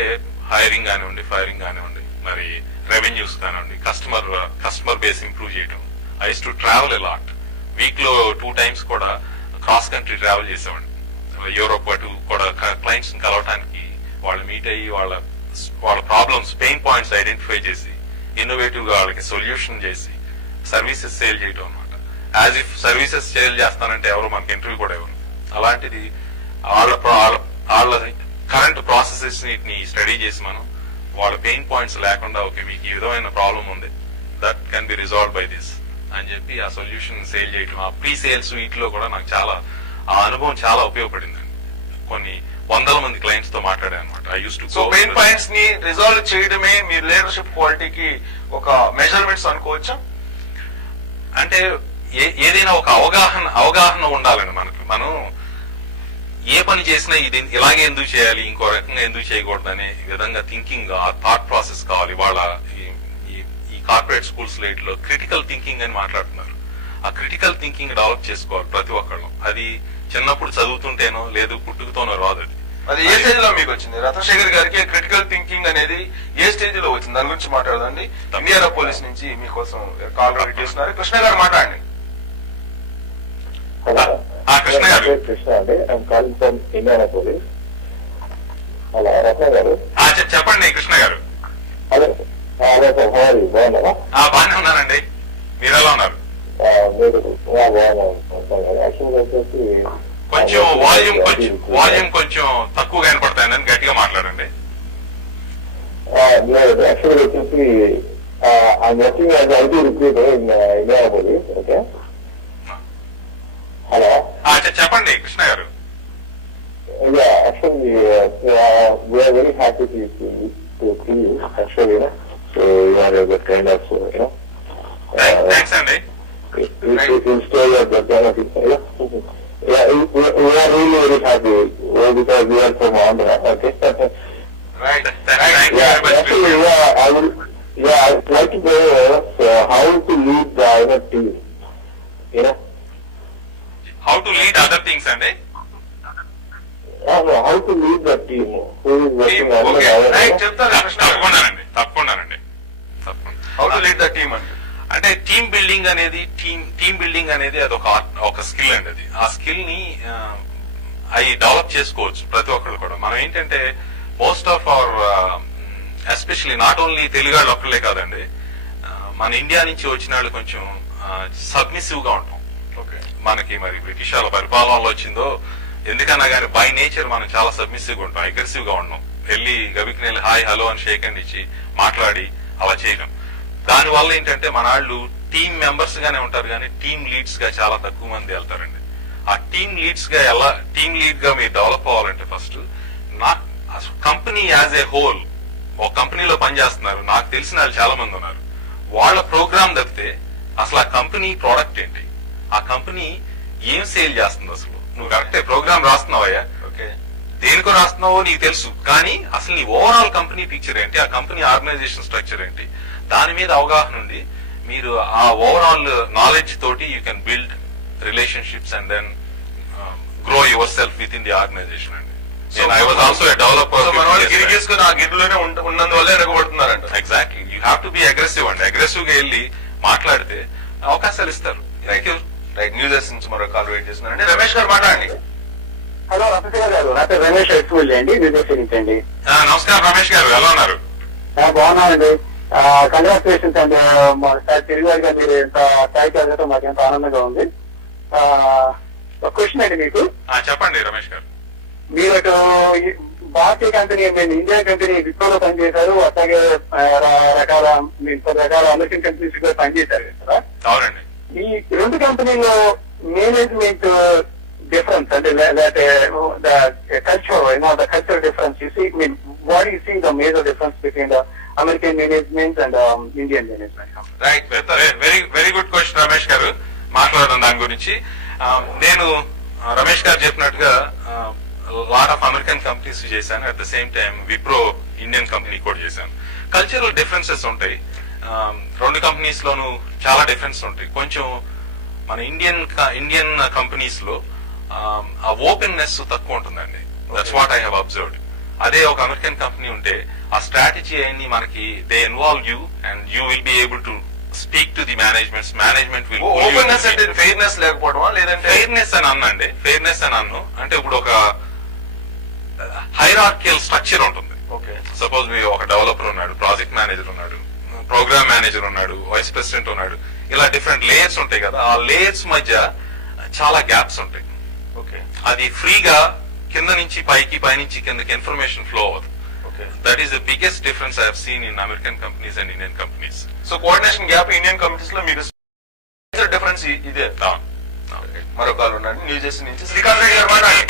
హైరింగ్ కానివ్వండి, ఫైరింగ్ కానివ్వండి, మరి రెవెన్యూస్ కానివ్వండి, కస్టమర్ బేస్ ఇంప్రూవ్ చేయడం. I use to travel a lot. Week లో 2 times కూడా క్రాస్ కంట్రీ ట్రావెల్ చేసేవాడిని. యూరోప్ అటు కూడా క్లయింట్స్ కలవటానికి, వాళ్ళు మీట్ అయ్యి వాళ్ళ ప్రాబ్లమ్స్, పెయిన్ పాయింట్స్ ఐడెంటిఫై చేసి ఇన్నోవేటివ్ గా వాళ్ళకి సొల్యూషన్ చేసి సర్వీసెస్ సేల్ చేయడం అనమాట. యాజ్ ఇఫ్ సర్వీసెస్ సేల్ చేస్తానంటే ఎవరు మనకి ఇంటర్వ్యూ కూడా ఎవరు. అలాంటిది వాళ్ళ కరెంట్ ప్రాసెసెస్ ని స్టడీ చేసి మనం వాళ్ళ పెయిన్ పాయింట్స్ లేకుండా, ఓకే మీకు ఈ విధమైన ప్రాబ్లం ఉంది, that can be resolve by this అని చెప్పి ఆ సొల్యూషన్ సేల్ చేయటం. ఆ ప్రీ సేల్స్ వీటిలో కూడా నాకు చాలా ఆ అనుభవం చాలా ఉపయోగపడిందండి. కొన్ని 100 మంది క్లయింట్స్ తో మాట్లాడాను అనమాట. I use to. So pain points ని రిజాల్వ్ చేయడమే మీ లీడర్షిప్ క్వాలిటీకి ఒక మెజర్మెంట్స్ అనుకోవచ్చా? అంటే ఏదైనా ఒక అవగాహన ఉండాలండి మనకి. మనం ఏ పని చేసినా ఇది ఇలాగే ఎందుకు చేయాలి, ఇంకో రకంగా ఎందుకు చేయకూడదు అనే విధంగా థింకింగ్, ఆ థాట్ ప్రాసెస్ కావాలి. వాళ్ళ ఈ కార్పొరేట్ స్కూల్స్ లో ఇట్లో క్రిటికల్ థింకింగ్ అని మాట్లాడుతున్నారు. ఆ క్రిటికల్ థింకింగ్ డెవలప్ చేసుకోవాలి ప్రతి ఒక్కళ్ళు. అది చిన్నప్పుడు చదువుతుంటేనో లేదు పుట్టుకతోనో రాదు. అది ఏ స్టేజ్ లో మీకు వచ్చింది? రత్నశేఖర్ గారికి క్రిటికల్ థింకింగ్ అనేది ఏ స్టేజ్ లో వచ్చింది? దాని గురించి మాట్లాడదండి. ఇండియానా పోలీస్ నుంచి మీకోసం కాల్ రెడీ చేస్తున్నారు. కృష్ణ గారు మాట్లాడండి. కృష్ణ గారు. కృష్ణ అండి, I'm calling from Indianapolis. Hello Ratna garu. చెప్పండి కృష్ణ గారు. హలో సార్, బాగున్నారా? బాగానే ఉన్నానండి, మీరు ఎలా ఉన్నారు? మీరు యాక్చువల్గా వచ్చేసి కొంచెం వాల్యూమ్ కొంచెం తక్కువగా వినపడతాయని గట్టిగా మాట్లాడండి. యాక్చువల్గా వచ్చేసి I'm working as IT recruiter in Indiana police. Okay, hello చెప్పండి కృష్ణ గారు. actually we are very happy to see you actually, so you are a good kind of thanks అండి. install your benefit. Yeah, we are really very happy because we are from Andhra. Okay. Right. Thank you very much. Actually, I would like to know how to lead the other team. How to lead other things అండి? How to lead the team who is working చెప్తారా కృష్ణ? తప్పకుండానండి. How to lead the team అంటే టీమ్ బిల్డింగ్ అనేది అది ఒక స్కిల్ అండి. అది ఆ స్కిల్ ని అవి డెవలప్ చేసుకోవచ్చు ప్రతి ఒక్కరు కూడా. మనం ఏంటంటే most of our especially not only Telugu వాళ్ళు ఒక్కళ్ళే కాదండి, మన ఇండియా నుంచి వచ్చిన వాళ్ళు కొంచెం సబ్మిసివ్ గా ఉంటాం. మనకి మరి బ్రిటిష్ వాళ్ళ పరిపాలనలో వచ్చిందో ఎందుకన్నా కానీ బై నేచర్ మనం చాలా సబ్మిసివ్ గా ఉంటాం, అగ్రెసివ్ గా ఉన్నాం. వెళ్ళి గబికి వెళ్ళి హాయ్ హలో అని షేక్ హ్యాండ్ ఇచ్చి మాట్లాడి అలా చేయడం. దాని వల్ల ఏంటంటే మన వాళ్ళు టీమ్ మెంబర్స్ గానే ఉంటారు కానీ టీమ్ లీడ్స్ గా చాలా తక్కువ మంది వెళ్తారండి. ఆ టీమ్ లీడ్ గా మీరు డెవలప్ అవ్వాలంటే first company as a whole, ఒక కంపెనీలో పనిచేస్తున్నారు, నాకు తెలిసిన వాళ్ళు చాలా మంది ఉన్నారు. వాళ్ళ ప్రోగ్రామ్ తప్పితే అసలు ఆ కంపెనీ ప్రోడక్ట్ ఏంటి, ఆ కంపెనీ ఏం సేల్ చేస్తుంది, అసలు నువ్వు కరెక్టే ప్రోగ్రామ్ రాస్తున్నావయ్యా, ఓకే దేనికో రాస్తున్నావో నీకు తెలుసు, కానీ అసలు నీ ఓవరాల్ కంపెనీ పిక్చర్ ఏంటి, ఆ కంపెనీ ఆర్గనైజేషన్ స్ట్రక్చర్ ఏంటి, దాని మీద అవగాహన ఉంది. మీరు ఆ ఓవరాల్ నాలెడ్జ్ తోటి you can build relationships and then grow yourself within the organization అండి. I was also a developer. గిరిగేసుకుని ఆ గిరిలోనే ఉన్నందువల్లే ఎరగబడుతున్నారంట. Exactly, you have to be aggressive అండి. అగ్రెసివ్ గా వెళ్ళి మాట్లాడితే అవకాశాలు ఇస్తారు. Thank you. Right, news desk నుంచి మరో కాల్ వెయిట్ చేస్తున్నారండి. రమేష్ గారు మాట్లాడండి. హలో రమేష్ గారు, నా పేరు రమేష్ ఎక్స్పూల్ అండి, నిర్దేశించండి. నమస్కారం రమేష్ గారు, ఎలా ఉన్నారు? బాగున్నానండి. కంగ్రాచులేషన్స్ అండి, తిరిగి గారిగా మీరు ఎంత స్థాయికి వెళ్ళడం మాకు ఎంత ఆనందంగా ఉంది. ఒక క్వశ్చన్ అండి మీకు. చెప్పండి రమేష్ గారు. మీరు అటు భారతీయ కంపెనీ, మేము ఇండియా కంపెనీ విప్రోలో పనిచేశారు, అట్లాగే రకాల అమెరికన్ కంపెనీస్ కూడా పనిచేశారు కదా. అవునండి. ఈ రెండు కంపెనీలో management difference and that the culture, the cultural difference. You see, I mean, what do you see the major difference between the American management and Indian management? Right, very good question, Ramesh గారు. మాట్లాడడం దాని గురించి. నేను రమేష్ గారు చెప్పినట్టుగా లాట్ ఆఫ్ అమెరికన్ కంపెనీస్ చేశాను, at the same time Wipro Indian company కూడా చేశాను. కల్చరల్ డిఫరెన్సెస్ ఉంటాయి రెండు కంపెనీస్ లోనూ, చాలా డిఫరెన్స్ ఉంటాయి. కొంచెం మన ఇండియన్ కంపెనీస్ లో ఆ ఓపెన్నెస్ తక్కువ ఉంటుందండి. That's what I have observed. అదే ఒక అమెరికన్ కంపెనీ ఉంటే ఆ స్ట్రాటజీ అన్ని మనకి they involve you and you will be able to speak to the management will. Openness అంటే ఫెయిర్నెస్ లేకపోవడమా, లేదంటే ఫెయిర్నెస్ అని అన్నండి. ఫెయిర్నెస్ అని అన్ను అంటే ఇప్పుడు ఒక హైరార్కియల్ స్ట్రక్చర్ ఉంటుంది. ఓకే, సపోజ్ మీ ఒక డెవలపర్ ఉన్నాడు, ప్రాజెక్ట్ మేనేజర్ ఉన్నాడు, ప్రోగ్రామ్ మేనేజర్ ఉన్నాడు, వైస్ ప్రెసిడెంట్ ఉన్నాడు, ఇలా డిఫరెంట్ లేయర్స్ ఉంటాయి కదా. ఆ లేయర్స్ మధ్య చాలా గ్యాప్స్ ఉంటాయి. ఓకే, అది ఫ్రీగా కింద నుంచి పైకి, పైనుంచి కిందకి ఇన్ఫర్మేషన్ ఫ్లో అవుతుంది. Okay, that is the biggest difference I have seen in American companies and Indian companies. So coordination gap Indian companies లో మీకు డిఫరెన్స్ ఇదే. మరో కాల్ ఉన్నాడు న్యూస్ జెర్సీ నుంచి. శ్రీకాంత్ రెడ్డి గారు మాట్లాడండి.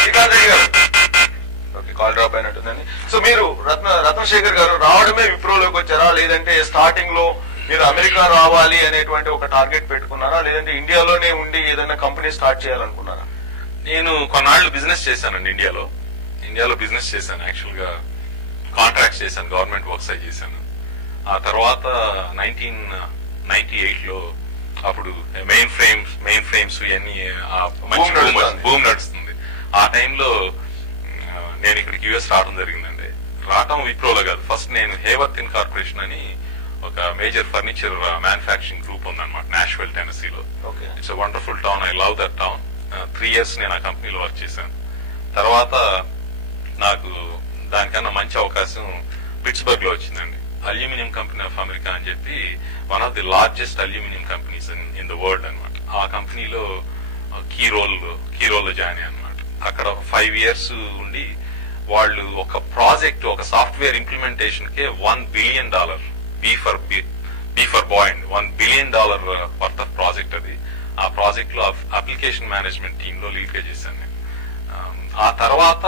శ్రీకాంత్ రెడ్డి గారు, ఓకే, కాల్ డ్రాప్ అయినట్టుందండి. సో మీరు రత్నశేఖర్ గారు రావడమే విప్రోలోకి వచ్చారా, లేదంటే స్టార్టింగ్ లో మీరు అమెరికా రావాలి అనేటువంటి ఒక టార్గెట్ పెట్టుకున్నారా, లేదంటే ఇండియాలోనే ఉండి ఏదైనా కంపెనీ స్టార్ట్ చేయాలనుకున్నారా? నేను కొన్నాళ్ళు బిజినెస్ చేశానండి. ఇండియాలో బిజినెస్ చేశాను. యాక్చువల్ గా కాంట్రాక్ట్స్ చేశాను, గవర్నమెంట్ వర్క్స్ అయి చేశాను. ఆ తర్వాత 1998 లో అప్పుడు మెయిన్ ఫ్రేమ్స్ ఇవన్నీ మంచి భూమి నడుస్తుంది. ఆ టైంలో నేను ఇక్కడికి యుఎస్ రావడం జరిగిందండి. రావటం విప్రోలో కాదు, ఫస్ట్ నేను హేవర్త్ ఇన్కార్పొరేషన్ అని ఒక మేజర్ ఫర్నిచర్ మ్యానుఫ్యాక్చరింగ్ గ్రూప్ ఉందన్నమాట నాష్విల్, టెనసీలో. It's wonderful town, I love that town. 3 years నేను ఆ కంపెనీలో వర్క్ చేశాను. తర్వాత నాకు దానికన్నా మంచి అవకాశం పిట్స్బర్గ్ లో వచ్చిందండి. అల్యూమినియం కంపెనీ ఆఫ్ అమెరికా అని చెప్పి one of the largest aluminium companies in the world అనమాట. ఆ కంపెనీలో కీ రోల్ జాయిన్ అయ్యాను అనమాట. అక్కడ 5 years ఉండి వాళ్ళు ఒక ప్రాజెక్ట్, ఒక సాఫ్ట్వేర్ ఇంప్లిమెంటేషన్ కే $1 billion be for buy and $1 billion worth of project అది. ఆ ప్రాజెక్ట్ లో అప్లికేషన్ మేనేజ్మెంట్ టీమ్ లో లీడ్ గా చేశాను నేను. ఆ తర్వాత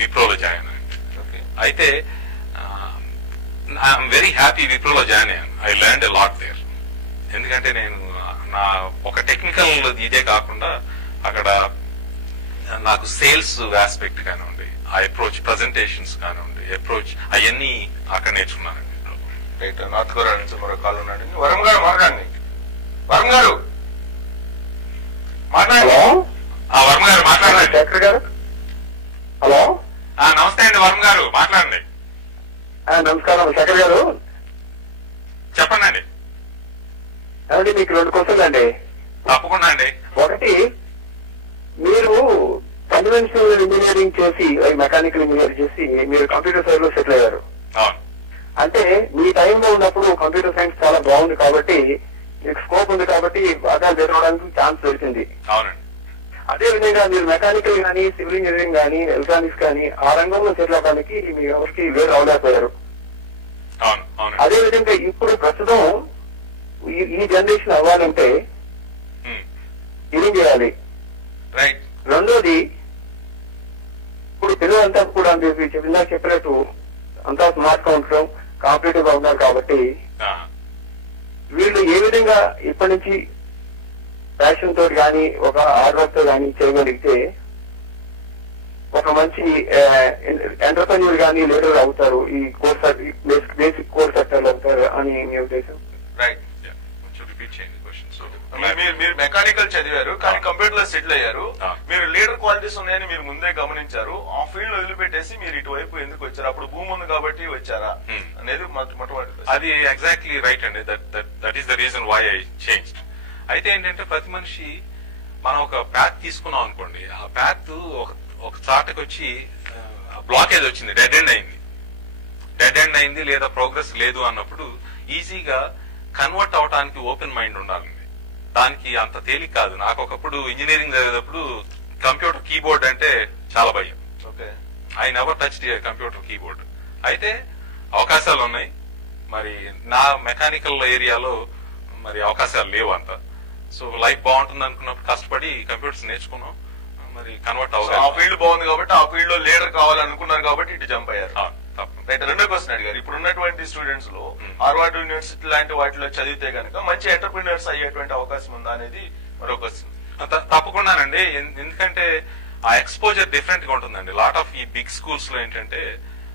విప్రోలో జాయిన్ అయ్యాను. అయితే ఐఎమ్ వెరీ హ్యాపీ విప్రోలో జాయిన్ అయ్యాను. I learned a lot there. ఎందుకంటే నేను నా ఒక టెక్నికల్ ఇదే కాకుండా అక్కడ నాకు సేల్స్ ఆస్పెక్ట్ కానివ్వండి, ఆ అప్రోచ్, ప్రజెంటేషన్స్ కానివ్వండి, అప్రోచ్ అవన్నీ అక్కడ నేర్చుకున్నానండి. రైట్. నార్త్ కొరియా నుంచి మరో కాల్ ఉన్నాడు. వరం గారు మాట్లాడండి. వరం గారు మాట్లాడండి. వరం గారు మాట్లాడండి. శేఖర్ గారు, హలో. నమస్తే అండి వరం గారు, మాట్లాడండి. నమస్కారం శేఖర్ గారు, చెప్పండి అండి. ఏమండి మీకు 2 questions అండి. తప్పకుండా అండి. ఒకటి, మీరు కన్వెన్షనల్ ఇంజనీరింగ్ చేసి, మెకానికల్ ఇంజనీరింగ్ చేసి మీరు కంప్యూటర్ సైడ్ లో సెటిల్ అయ్యారు. అవును. అంటే మీ టైంలో ఉన్నప్పుడు కంప్యూటర్ సైన్స్ చాలా బాగుంది కాబట్టి, మీకు స్కోప్ ఉంది కాబట్టి బాగా జరగడానికి ఛాన్స్ దొరికింది. అవునండి. అదే విధంగా మీరు మెకానికల్ గానీ, సివిల్ ఇంజనీరింగ్ గానీ, ఎలక్ట్రానిక్స్ గానీ ఆ రంగంలో సెటిల్ అవడానికి మీ ఎవరికి వేరు అవలేకపోయారు. అదే విధంగా ఇప్పుడు ప్రస్తుతం ఈ జనరేషన్ అవ్వాలంటే ఏం చేయాలి? రెండోది, ఇప్పుడు పిల్లలంతా కూడా ఇందాక చెప్పినట్టు అంతా స్మార్ట్ గా ఉండటం, కాంపిటేటివ్ గా ఉన్నారు కాబట్టి వీళ్ళు ఏ విధంగా ఇప్పటి నుంచి ప్యాషన్ తోటి కానీ, ఒక హార్డ్ వర్క్ తో కానీ చేయగలిగితే ఒక మంచి ఎంటర్ప్రెన్యూర్ గానీ లీడర్ అవుతారు, ఈ కోర్స్ బేసిక్ కోర్స్ సెక్టర్ అవుతారు అని మీ ఉద్దేశం? మీరు మెకానికల్ చదివారు కానీ కంప్యూటర్ లో సెటిల్ అయ్యారు. మీరు లీడర్ క్వాలిటీస్ ఉన్నాయని మీరు ముందే గమనించారు. ఆ ఫీల్డ్ వదిలిపెట్టేసి మీరు ఇటువైపు ఎందుకు వచ్చారు? అప్పుడు భూమి ఉంది కాబట్టి వచ్చారా అనేది మొట్టమొదటి. అది ఎగ్జాక్ట్లీ రైట్ అండి. That is the reason why I changed. అయితే ఏంటంటే ప్రతి మనిషి మనం ఒక ప్యాత్ తీసుకున్నాం అనుకోండి, ఆ ప్యాత్ ఒక చాటకు వచ్చి బ్లాకేజ్ వచ్చింది, డెడ్ ఎండ్ అయింది లేదా ప్రోగ్రెస్ లేదు అన్నప్పుడు ఈజీగా కన్వర్ట్ అవడానికి ఓపెన్ మైండ్ ఉండాలండి. దానికి అంత తేలిక కాదు. నాకు ఒకప్పుడు ఇంజనీరింగ్ చదివేటప్పుడు కంప్యూటర్ కీబోర్డ్ అంటే చాలా భయం. I never touch the computer keyboard. అయితే అవకాశాలు ఉన్నాయి. మరి నా మెకానికల్ ఏరియాలో మరి అవకాశాలు లేవు అంత. సో లైఫ్ బాగుంటుంది అనుకున్నప్పుడు కష్టపడి కంప్యూటర్స్ నేర్చుకున్నాం. మరి కన్వర్ట్ అవ్వాలి. ఆ ఫీల్డ్ బాగుంది కాబట్టి, ఆ ఫీల్డ్ లో లీడర్ కావాలనుకున్నారు కాబట్టి ఇటు జంప్ అయ్యారు. రెండో క్వశ్చన్ అడిగారు. ఇప్పుడు ఉన్నటువంటి స్టూడెంట్స్ లో హార్వర్డ్ యూనివర్సిటీ లాంటి వాటిలో చదివితే కనుక మంచి ఎంటర్ప్రినర్స్ అయ్యేటువంటి అవకాశం ఉందా అనేది మరో క్వశ్చన్. తప్పకుండానండి. ఎందుకంటే ఆ ఎక్స్పోజర్ డిఫరెంట్ గా ఉంటుందండి. లాట్ ఆఫ్ ఈ బిగ్ స్కూల్స్ లో ఏంటంటే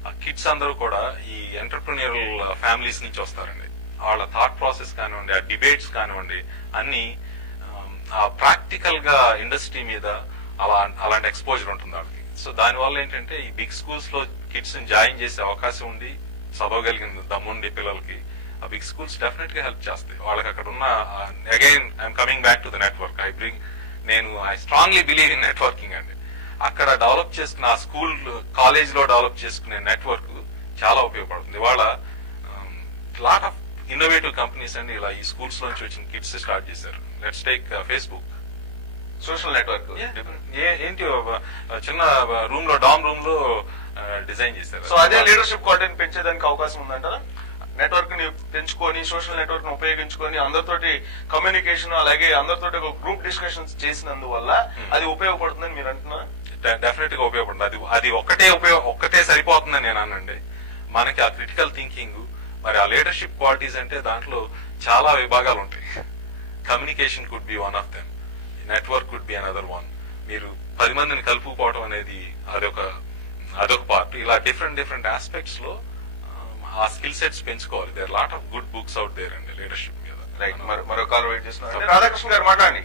ఆ కిడ్స్ అందరూ కూడా ఈ ఎంటర్ప్రినియరల్ ఫ్యామిలీస్ నుంచి వస్తారండి. వాళ్ళ థాట్ ప్రాసెస్ కానివ్వండి, ఆ డిబేట్స్ కానివ్వండి, అన్ని ఆ ప్రాక్టికల్ గా ఇండస్ట్రీ మీద అలాంటి ఎక్స్పోజర్ ఉంటుంది వాళ్ళకి. సో దానివల్ల ఏంటంటే ఈ బిగ్ స్కూల్స్ లో కిడ్స్ ని జాయిన్ చేసే అవకాశం ఉంది. చదవగలిగిన దమ్ముండి పిల్లలకి ఆ బిగ్ స్కూల్స్ డెఫినెట్ గా హెల్ప్ చేస్తాయి. వాళ్ళకి అక్కడ ఉన్న again I'm coming back to the network. I strongly believe in networking అండి. అక్కడ డెవలప్ చేసుకున్న ఆ స్కూల్, కాలేజ్ లో డెవలప్ చేసుకునే నెట్వర్క్ చాలా ఉపయోగపడుతుంది. వాళ్ళ లాట్ ఆఫ్ ఇన్నోవేటివ్ కంపెనీస్ అండి ఇలా ఈ స్కూల్స్ నుంచి వచ్చిన కిడ్స్ స్టార్ట్ చేశారు. Let's take Facebook, social network. ఏంటి చిన్న రూమ్ లో, డామ్ రూమ్ లో డిజైన్ చేశారు. సో అదే లీడర్షిప్ క్వాలిటీని పెంచేదానికి అవకాశం ఉందంటారా? నెట్వర్క్ ని పెంచుకొని, సోషల్ నెట్వర్క్ ని ఉపయోగించుకొని, అందరితోటి కమ్యూనికేషన్, అలాగే అందరితోటి ఒక గ్రూప్ డిస్కషన్స్ చేసినందువల్ల అది ఉపయోగపడుతుందని మీరు అంటున్నారా? డెఫినెట్ గా ఉపయోగపడుతుంది. అది ఒక్కటే సరిపోతుందని నేను అనండి. మనకి ఆ క్రిటికల్ థింకింగ్, మరి ఆ లీడర్షిప్ క్వాలిటీస్ అంటే దాంట్లో చాలా విభాగాలు ఉంటాయి. Communication could be one of them, network could be another one. మీరు 10 మందిని కలుపుకోవడం అనేది అదొక పార్ట్. ఇలా డిఫరెంట్ ఆస్పెక్ట్స్ లో ఆ స్కిల్ సెట్స్ పెంచుకోవాలి. There lot of good books out there అండి లీడర్షిప్ మీద. రైట్, మరో కాల్ వెయిట్ చేస్తున్నారు. రాధాకృష్ణ గారు మాట్లాడండి.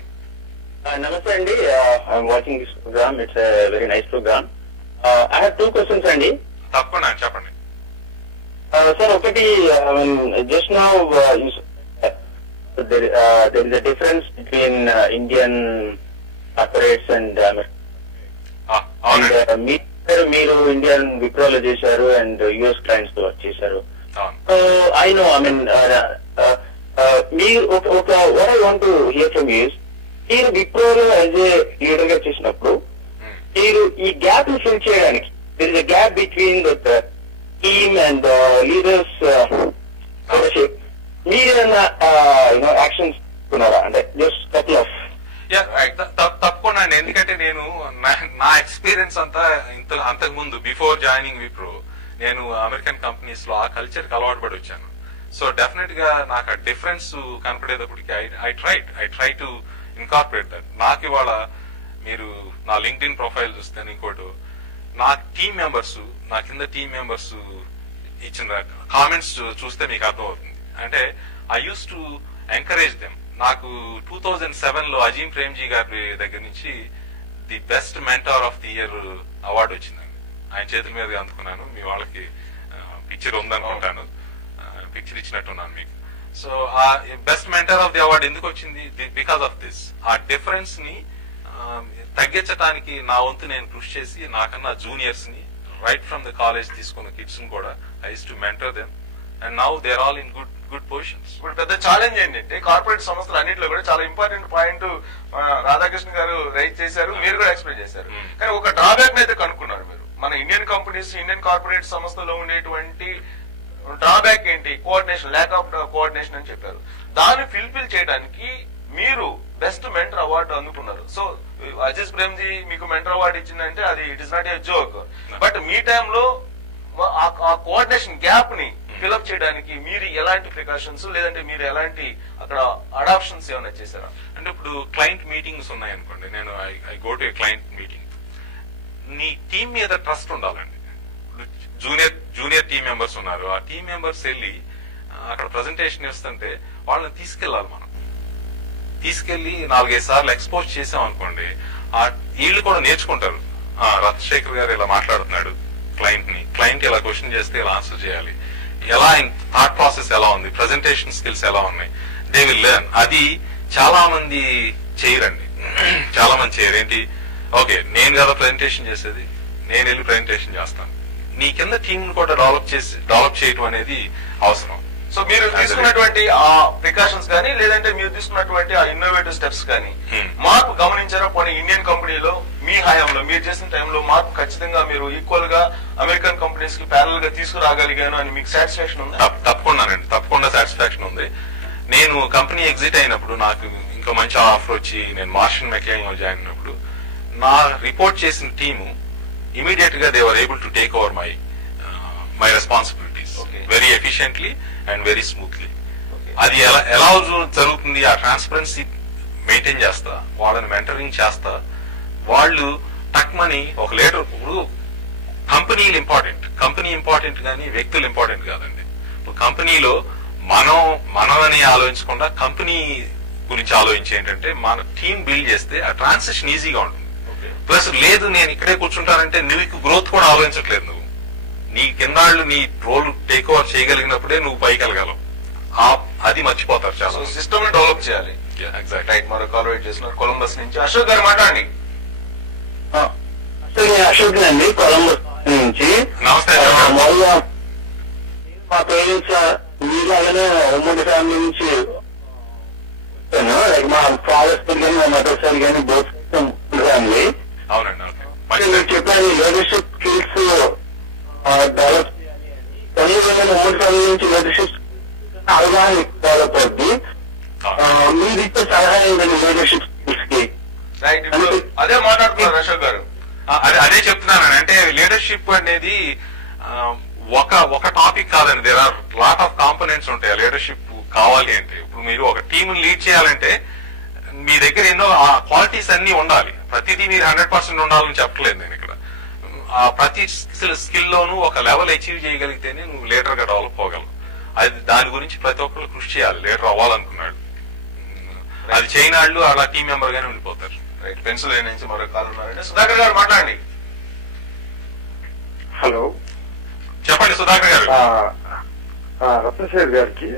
నమస్తే అండి, I'm watching this programme. It's very nice programme. I have 2 questions అండి. తప్పకుండా చెప్పండి. సార్, ఒకటి just now there is a difference between Indian corporates and మీరు ఇండియన్ విప్రోలో చేశారు అండ్ యుఎస్ క్లయింట్స్ తో వర్క్ చేశారు. So I know, I mean మీరు ఒక what I want to hear from you, మీరు విప్రోలో యాజ్ ఏ లీడర్ గా చేసినప్పుడు మీరు ఈ గ్యాప్ ని ఫిల్ చేయడానికి there is a gap between the team and leaders మీరేమన్నా యాక్షన్స్ తీసుకున్నారా? అంటే జస్ట్ కపుల్ ఆఫ్. తప్పకుండా అండి. ఎందుకంటే నేను నా ఎక్స్పీరియన్స్ అంతా అంతకు ముందు బిఫోర్ జాయినింగ్ విప్రో నేను అమెరికన్ కంపెనీస్ లో ఆ కల్చర్ కి అలవాటు పడి వచ్చాను. సో డెఫినెట్ గా నాకు ఆ డిఫరెన్స్ కనపడేటప్పటికి I try to incorporate that. నాకు ఇవాళ మీరు నా లింక్డ్ఇన్ ప్రొఫైల్ చూస్తే ఇంకోటి నా టీమ్ మెంబర్స్, నా కింద టీమ్ మెంబర్స్ ఇచ్చిన కామెంట్స్ చూస్తే మీకు అర్థమవుతుంది. అంటే I use to encourage them. నాకు 2007 లో అజీం ప్రేమ్జీ గారి దగ్గర నుంచి the best mentor of the year award వచ్చిందండి. ఆయన చేతుల మీదుగా అందుకున్నాను. మీ వాళ్ళకి పిక్చర్ ఉందనుకుంటాను, పిక్చర్ ఇచ్చినట్టున్నాను మీకు. సో ఆ best mentor of the award ఎందుకు వచ్చింది? Because of this. ఆ డిఫరెన్స్ ని తగ్గించడానికి నా వంతు నేను కృషి చేసి నాకన్నా జూనియర్స్ ని రైట్ ఫ్రమ్ ద కాలేజ్ తీసుకున్న కిడ్స్ ని కూడా I use to mentor them and now they are all in good positions. ఇప్పుడు పెద్ద ఛాలెంజ్ ఏంటంటే కార్పొరేట్ సంస్థలు అన్నింటిలో కూడా చాలా ఇంపార్టెంట్ పాయింట్ రాధాకృష్ణ గారు రైజ్ చేశారు, మీరు కూడా ఎక్స్ప్లెయిన్ చేశారు. కానీ ఒక డ్రాబ్యాక్ అయితే కనుక్కున్నారు మీరు. మన ఇండియన్ కంపెనీస్, ఇండియన్ కార్పొరేట్ సంస్థలో ఉండేటువంటి డ్రాబ్యాక్ ఏంటి? కోఆర్డినేషన్, ల్యాక్ ఆఫ్ కోఆర్డినేషన్ అని చెప్పారు. దాన్ని ఫిల్ఫిల్ చేయడానికి మీరు బెస్ట్ మెంటర్ అవార్డు అందుకున్నారు. సో అజీజ్ ప్రేమ్జీ మీకు మెంటర్ అవార్డు ఇచ్చిందంటే అది it is not a joke. But మీ టైంలో ఆ కోఆర్డినేషన్ గ్యాప్ ని ఫిల్అప్ చేయడానికి మీరు ఎలాంటి ప్రికాషన్స్, లేదంటే మీరు ఎలాంటి అక్కడ అడాప్షన్స్ ఏమైనా చేశారా? అంటే ఇప్పుడు క్లయింట్ మీటింగ్స్ ఉన్నాయనుకోండి, నేను I go to A client meeting. నీ టీం మీద ట్రస్ట్ ఉండాలండి. జూనియర్ టీం మెంబర్స్ ఉన్నారు, ఆ టీం మెంబర్స్ వెళ్ళి అక్కడ ప్రజెంటేషన్ ఇస్తుంటే వాళ్ళని తీసుకెళ్లాలి. మనం తీసుకెళ్లి 4-5 సార్లు ఎక్స్పోజ్ చేసాం అనుకోండి, ఆ వీళ్ళు కూడా నేర్చుకుంటారు. రాజశేఖర్ గారు ఇలా మాట్లాడుతున్నాడు క్లయింట్ ఇలా క్వశ్చన్ చేస్తే ఇలా ఆన్సర్ చేయాలి, ఎలా థాట్ ప్రాసెస్ ఎలా ఉంది, ప్రెజెంటేషన్ స్కిల్స్ ఎలా ఉన్నాయి, దే విల్ లెర్న్. అది చాలా మంది చేయరండి. చాలా మంది చేయరు. ఏంటి, ఓకే నేను కదా ప్రెజెంటేషన్ చేసేది, నేను వెళ్ళి ప్రెజెంటేషన్ చేస్తాను. నీ కింద టీమ్ కూడా డెవలప్ చేయడం అనేది అవసరం. సో మీరు తీసుకున్నటువంటి ఆ ప్రికాషన్స్ కానీ, లేదంటే మీరు తీసుకున్నటువంటి ఆ ఇన్నోవేటివ్ స్టెప్స్ కానీ మార్పు గమనించారా? పోనీ ఇండియన్ కంపెనీలో మీ హయాంలో మీరు చేసిన టైంలో మార్పు ఖచ్చితంగా మీరు ఈక్వల్ గా అమెరికన్ కంపెనీస్ కి ప్యారల్ గా తీసుకురాగలిగాను అని మీకు సాటిస్ఫాక్షన్ ఉంది? తప్పకుండా సాటిస్ఫాక్షన్ ఉంది. నేను కంపెనీ ఎగ్జిట్ అయినప్పుడు నాకు ఇంకో మంచి ఆఫర్ వచ్చి నేను మార్షన్ మెక్లైన్ లో జాయిన్ అయినప్పుడు నా రిపోర్ట్ చేసిన టీము ఇమీడియట్ గా they were able to take over my responsibilities very efficiently and very smoothly. అది ఎలా జరుగుతుంది? ఆ ట్రాన్స్పరెన్సీ మెయింటైన్ చేస్తా, వాళ్ళని మెంటరింగ్ చేస్తా. వాళ్ళు టక్మని ఒక లీడర్. ఇప్పుడు కంపెనీలు ఇంపార్టెంట్, కంపెనీ ఇంపార్టెంట్ కానీ వ్యక్తులు ఇంపార్టెంట్ కాదండి. ఇప్పుడు కంపెనీలో మనమని ఆలోచించకుండా కంపెనీ గురించి ఆలోచించి ఏంటంటే మన టీం బిల్డ్ చేస్తే ఆ ట్రాన్సిషన్ ఈజీగా ఉంటుంది. ప్లస్ లేదు నేను ఇక్కడే కూర్చుంటానంటే నువ్వు గ్రోత్ కూడా ఆలోచించట్లేదు. నువ్వు నీ కిందాళ్ళు నీ రోల్ టేక్ ఓవర్ చేయగలిగినప్పుడే నువ్వు పైకి వెళ్ళగలవు. అది మర్చిపోతారు చాలా. సిస్టమ్ డెవలప్ చేయాలి. ఎగ్జాక్ట్. రైట్, మరో కాల్ వెయిట్ చేస్తున్నారు కొలంబస్ నుంచి. అశోక్ గారు మాట్లాడండి. అశోక్ అండి, కొలంబస్ నుంచి. నమస్తే. మా పేరెంట్స్ మీలాగానే ఉమ్మడి ఫ్యామిలీ నుంచి లైక్ మా ఫాదర్ సైడ్ కానీ మా మదర్ సైడ్ కానీ బోత్ ఫ్యామిలీ. అవునండి. మీరు చెప్పాను లీడర్షిప్ స్కిల్స్ డెవలప్ కానీ ఉమ్మడి ఫ్యామిలీ నుంచి లీడర్షిప్ అవగాహన డెవలప్ అవుతుంది. మీరు ఇచ్చే సలహా ఏంటండి లీడర్షిప్ స్కిల్స్ కి? రైట్, అదే మాట్లాడుతున్నారు అశోక్ గారు. అదే చెప్తున్నాను. అంటే లీడర్షిప్ అనేది ఒక టాపిక్ కాదండి, there are lot of components ఉంటాయి లీడర్షిప్ కావాలి అంటే. ఇప్పుడు మీరు ఒక టీమ్ లీడ్ చేయాలంటే మీ దగ్గర ఎన్నో ఆ క్వాలిటీస్ అన్ని ఉండాలి. ప్రతిదీ మీరు 100% ఉండాలని చెప్పట్లేదు నేను ఇక్కడ. ప్రతి స్కిల్ లోనూ ఒక లెవెల్ అచీవ్ చేయగలిగితేనే నువ్వు లీడర్ గా డెవలప్ అవ్వగలవు. అది దాని గురించి ప్రతి ఒక్కరు కృషి చేయాలి. లీడర్ అవ్వాలనుకున్నాడు, అది చేయని వాళ్ళు అలా టీం మెంబర్ గానే ఉండిపోతారు. రైట్, పెన్సిల్ నుంచి మరో కాల్ ఉన్నారండి. సుధాకర్ గారు మాట్లాడండి. హలో, చెప్పండి సుధాకర్ గారు. రత్నశేఖర్ గారికి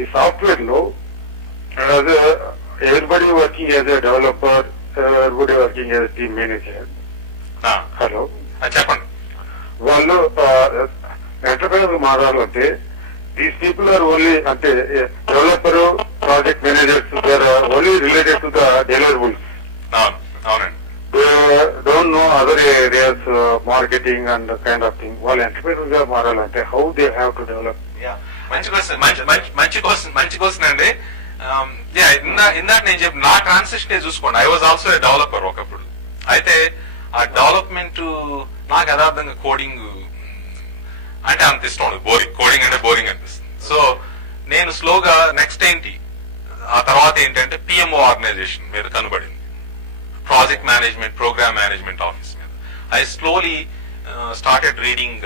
ఈ సాఫ్ట్వేర్ లో everybody working as a developer, everybody working as team manager. Hello, చెప్పండి. వాళ్ళు ఎంటర్ప్రైజ్ మారాలంటే దీస్ పీపుల్ ఆర్ ఓన్లీ అంటే developer, project managers only related to the deliverables. అవునండి. Don't know other areas, marketing and kind of thing. వాళ్ళు ఎంటర్ప్రైనర్ గా మారాలంటే how they have to develop? మంచి క్వశ్చన్ అండి. ఇందాక నేను చెప్పి నా ట్రాన్సిషన్ చూసుకోండి. I was also a developer ఒకప్పుడు. అయితే ఆ డెవలప్మెంట్ నాకు యథార్థంగా కోడింగ్ అంటే అంత ఇష్టం ఉండదు. కోడింగ్ అంటే బోరింగ్ అనిపిస్తుంది. సో నేను స్లోగా నెక్స్ట్ ఏంటి, ఆ తర్వాత ఏంటంటే పిఎంఓ ఆర్గనైజేషన్ మీద కనబడింది, project management, programme management office మీద. ఐ స్లోలీ స్టార్టెడ్ రీడింగ్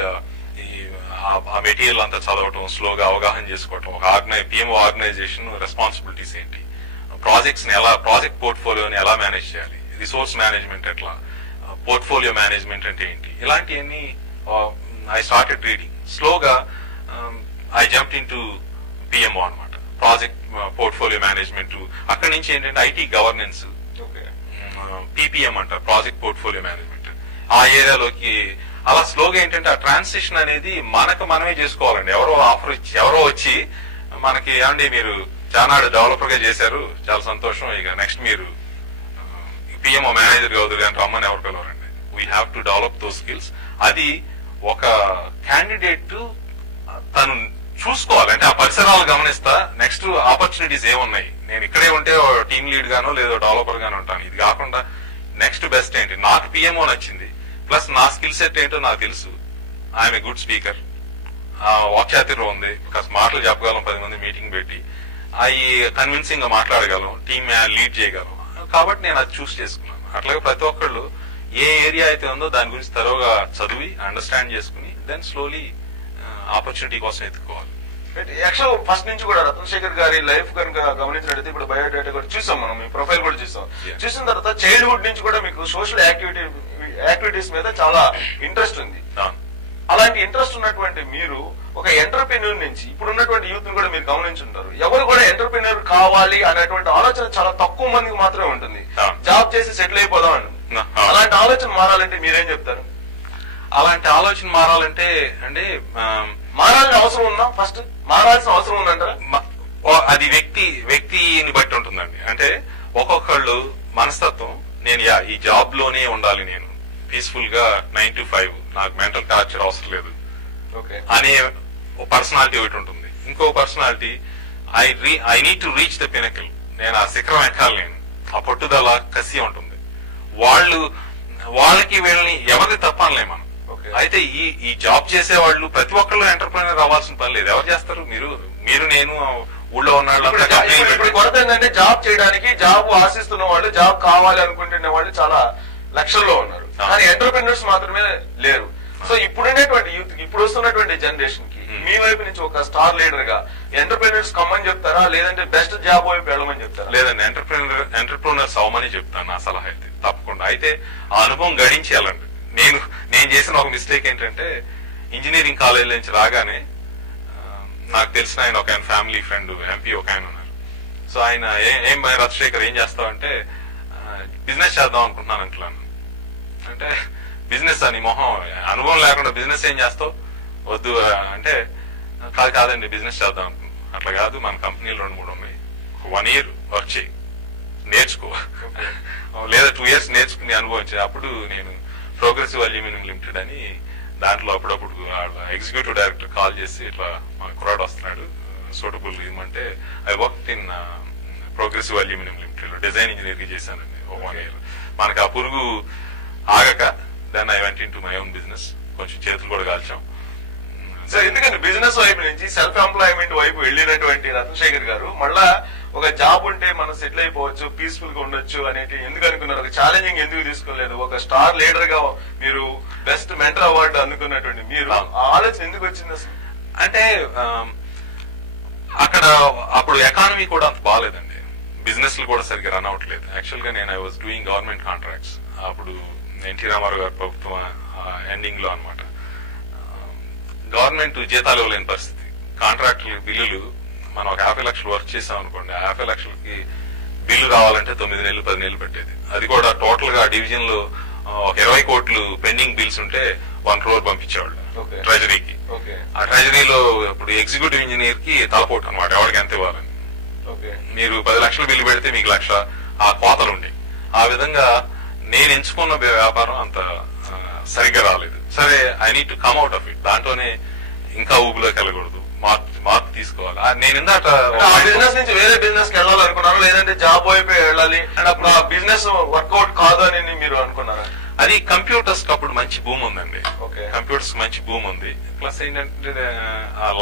ఆ మెటీరియల్ అంతా చదవటం, స్లోగా అవగాహన చేసుకోవటం. ఒక పిఎంఓ ఆర్గనైజేషన్ రెస్పాన్సిబిలిటీస్ ఏంటి, ప్రాజెక్ట్స్ ని ఎలా, ప్రాజెక్ట్ పోర్ట్ఫోలియోని ఎలా మేనేజ్ చేయాలి, రిసోర్స్ మేనేజ్మెంట్ ఎట్లా, పోర్ట్ఫోలియో మేనేజ్మెంట్ అంటే ఏంటి, ఇలాంటివన్నీ ఐ స్టార్టెడ్ రీడింగ్. స్లోగా I jumped in to PMO అనమాట, ప్రాజెక్ట్ పోర్ట్ఫోలియో మేనేజ్మెంట్. అక్కడి నుంచి ఏంటంటే ఐటీ గవర్నెన్స్, పీపీఎం అంటారు, ప్రాజెక్ట్ పోర్ట్ఫోలియో మేనేజ్మెంట్, ఆ ఏరియాలోకి అలా స్లోగా ఏంటంటే ఆ ట్రాన్సిషన్ అనేది మనకు మనమే చేసుకోవాలండి. ఎవరో వచ్చి మనకి ఏమండి మీరు చాలా డెవలపర్ గా చేశారు, చాలా సంతోషం, ఇక నెక్స్ట్ మీరు పిఎంఓ మేనేజర్ కావద్దు కానీ రమ్మని ఎవరు పిలవరండి. We have to develop those skills. అది ఒక క్యాండిడేట్ తను చూసుకోవాలి. అంటే ఆ పరిసరాలు గమనిస్తా నెక్స్ట్ ఆపర్చునిటీస్ ఏమున్నాయి, నేను ఇక్కడే ఉంటే టీమ్ లీడ్ గానో లేదో డెవలపర్ గానో ఉంటాను, ఇది కాకుండా నెక్స్ట్ బెస్ట్ ఏంటి, నాకు పిఎంఓ నచ్చింది, ప్లస్ నా స్కిల్ సెట్ ఏంటో నాకు తెలుసు, ఐఎమ్ ఏ గుడ్ స్పీకర్, వాక్చాతుర్యం ఉంది, కాస్త మాటలు చెప్పగలం, 10 మంది మీటింగ్ పెట్టి అవి కన్విన్సింగ్ గా మాట్లాడగలం, టీమ్ లీడ్ చేయగలం, కాబట్టి నేను అది చూస్ చేసుకున్నాను. అట్లాగే ప్రతి ఒక్కళ్ళు ఏ ఏరియా అయితే ఉందో దాని గురించి తరోగా చదివి అండర్స్టాండ్ చేసుకుని దెన్ స్లోలీ ఆపర్చునిటీ కోసం ఎత్తుకోవాలి. యాక్చువల్ ఫస్ట్ నుంచి కూడా రత్నశేఖర్ గారి లైఫ్ కనుక గమనించినట్టయితే, ఇప్పుడు బయోడేటా కూడా చూసాం మనం, మీ ప్రొఫైల్ కూడా చూసాం. చూసిన తర్వాత చైల్డ్హుడ్ నుంచి కూడా మీకు సోషల్ యాక్టివిటీస్ మీద చాలా ఇంట్రెస్ట్ ఉంది. అలాంటి ఇంట్రెస్ట్ ఉన్నటువంటి మీరు ఒక ఎంటర్ప్రెన్యూర్ నుంచి ఇప్పుడున్నటువంటి యూత్ ని కూడా మీరు గమనించుంటారు, ఎవరు కూడా ఎంటర్ప్రెన్యూర్ కావాలి అనేటువంటి ఆలోచన చాలా తక్కువ మందికి మాత్రమే ఉంటుంది. జాబ్ చేసి సెటిల్ అయిపోదాం అండి. అలాంటి ఆలోచన మారాలంటే మీరేం చెప్తారు? అలాంటి ఆలోచన మారాలంటే అంటే మారాల్సిన అవసరం ఉందా? ఫస్ట్ మారాల్సిన అవసరం ఉందంటారా? అది వ్యక్తిని బట్టి ఉంటుందండి. అంటే ఒక్కొక్కళ్ళు మనస్తత్వం, నేను ఈ జాబ్ లోనే ఉండాలి, నేను పీస్ఫుల్ గా 9 to 5, నాకు మెంటల్ టార్చర్ అవసరం లేదు అనే పర్సనాలిటీ ఒకటి ఉంటుంది. ఇంకో personality I need to reach the pinnacle, నేను ఆ శిఖరం ఎక్కాలి, నేను ఆ పట్టుదల కసి ఉంటుంది. వాళ్ళకి వీళ్ళని ఎవరిది తప్పనలే మనం. అయితే ఈ జాబ్ చేసే వాళ్ళు ప్రతి ఒక్కళ్ళు ఎంటర్ప్రెన్యూర్ అవ్వాల్సిన పని లేదు. ఎవరు చేస్తారు? మీరు నేను ఊళ్ళో ఉన్న ఇప్పుడు కొరత ఏంటంటే జాబ్ చేయడానికి, జాబ్ ఆశిస్తున్న వాళ్ళు, జాబ్ కావాలి అనుకుంటున్న వాళ్ళు చాలా లక్షల్లో ఉన్నారు, కానీ ఎంటర్ప్రెన్యూర్స్ మాత్రమే లేరు. సో ఇప్పుడున్నటువంటి యూత్, ఇప్పుడు వస్తున్నటువంటి జనరేషన్ కి మీ వైపు నుంచి ఒక స్టార్ లీడర్ గా ఎంటర్ప్రెన్యూర్స్ కమ్మని చెప్తారా, లేదంటే బెస్ట్ జాబ్ వైపు వెళ్ళమని చెప్తారా? లేదండి, ఎంటర్ప్రెన్యూర్స్ అవ్వమని చెప్తాను నా సలహా అయితే తప్పకుండా. అయితే ఆ అనుభవం గడించేయాలండి. నేను చేసిన ఒక మిస్టేక్ ఏంటంటే, ఇంజనీరింగ్ కాలేజ్ నుంచి రాగానే నాకు తెలిసిన ఆయన ఒక ఆయన ఫ్యామిలీ ఫ్రెండ్ ఎంపీ ఒక ఆయన ఉన్నారు. సో ఆయన ఏం రత్నశేఖర్ ఏం చేస్తావంటే, బిజినెస్ చేద్దాం అనుకుంటున్నాను అంటున్నాను. అంటే బిజినెస్ అని మొహం, అనుభవం లేకుండా బిజినెస్ ఏం చేస్తావు, వద్దు అంటే, కాదండి బిజినెస్ చేద్దాం అనుకున్నాను. అట్లా కాదు, మన కంపెనీలు 2-3 ఉన్నాయి, 1 year వర్క్ చేయి, నేర్చుకో, లేదా 2 years నేర్చుకుని అనుభవించే. అప్పుడు నేను ప్రోగ్రెసివ్ అల్యూమినియం లిమిటెడ్ అని దాంట్లో అప్పుడప్పుడు ఎగ్జిక్యూటివ్ డైరెక్టర్ కాల్ చేసి, ఇట్లా మా కుర్రాడు వస్తున్నాడు సూటబుల్ ఇవ్వమంటే, I work in progressive aluminium limited లో డిజైన్ ఇంజనీర్ గా చేశానండి 1 year. మనకి ఆ పురుగు ఆగక then I went into my own business. కొంచెం చేతులు కూడా కాల్చాం. సో ఎందుకంటే బిజినెస్ వైపు నుంచి సెల్ఫ్ ఎంప్లాయ్మెంట్ వైపు వెళ్ళినటువంటి రత్నశేఖర్ గారు మళ్ళా ఒక జాబ్ ఉంటే మనం సెటిల్ అయిపోవచ్చు, పీస్ఫుల్ గా ఉండొచ్చు అనేది ఎందుకు అనుకున్నారు? ఒక ఛాలెంజింగ్ ఎందుకు తీసుకోలేదు? ఒక స్టార్ లీడర్ గా మీరు బెస్ట్ మెంటర్ అవార్డు అందుకున్నటువంటి మీరు ఆలోచన ఎందుకు వచ్చింది అసలు? అంటే అక్కడ అప్పుడు ఎకానమీ కూడా అంత బాగాలేదండి, బిజినెస్ లు కూడా సరిగ్గా రన్ అవట్లేదు. యాక్చువల్ గా నేను I was doing government contracts. అప్పుడు ఎన్టీ రామారావు గారి ప్రభుత్వం ఎండింగ్ లో అనమాట. గవర్నమెంట్ జీతాలు ఇవ్వలేని పరిస్థితి. కాంట్రాక్టులు బిల్లులు మనం ఒక 50 లక్షలు వర్క్ చేసాం అనుకోండి, 50 లక్షలకి బిల్లు రావాలంటే 9 నెలలు 10 నెలలు పెట్టేది. అది కూడా టోటల్ గా డివిజన్ లో ఒక 20 కోట్లు పెండింగ్ బిల్స్ ఉంటే 1 crore పంపించేవాళ్ళు ట్రెజరీకి. ఆ ట్రెజరీలో ఇప్పుడు ఎగ్జిక్యూటివ్ ఇంజనీర్ కి తలపోటు అనమాట, ఎవరికి ఎంత ఇవ్వాలని. మీరు 10 లక్షలు బిల్లు పెడితే మీకు 1 లక్ష ఆ కోతలు ఉండే. ఆ విధంగా నేను ఎంచుకున్న వ్యాపారం అంత సరిగ్గా రాలేదు. సరే, I need to come out of it. దాంట్లోనే ఇంకా ఊబిలోకి వెళ్ళకూడదు, మార్పు తీసుకోవాలి. నేను ఇందాక బిజినెస్ నుంచి వేరే బిజినెస్ కి వెళ్ళాలనుకున్నారా, లేదంటే జాబ్ వైపు వెళ్ళాలి అండ్ అప్పుడు ఆ బిజినెస్ వర్కౌట్ కాదు అని మీరు అనుకున్నారా? అది కంప్యూటర్స్ కి అప్పుడు మంచి భూమి ఉందండి. కంప్యూటర్స్ మంచి భూమి ఉంది. ప్లస్ ఏంటంటే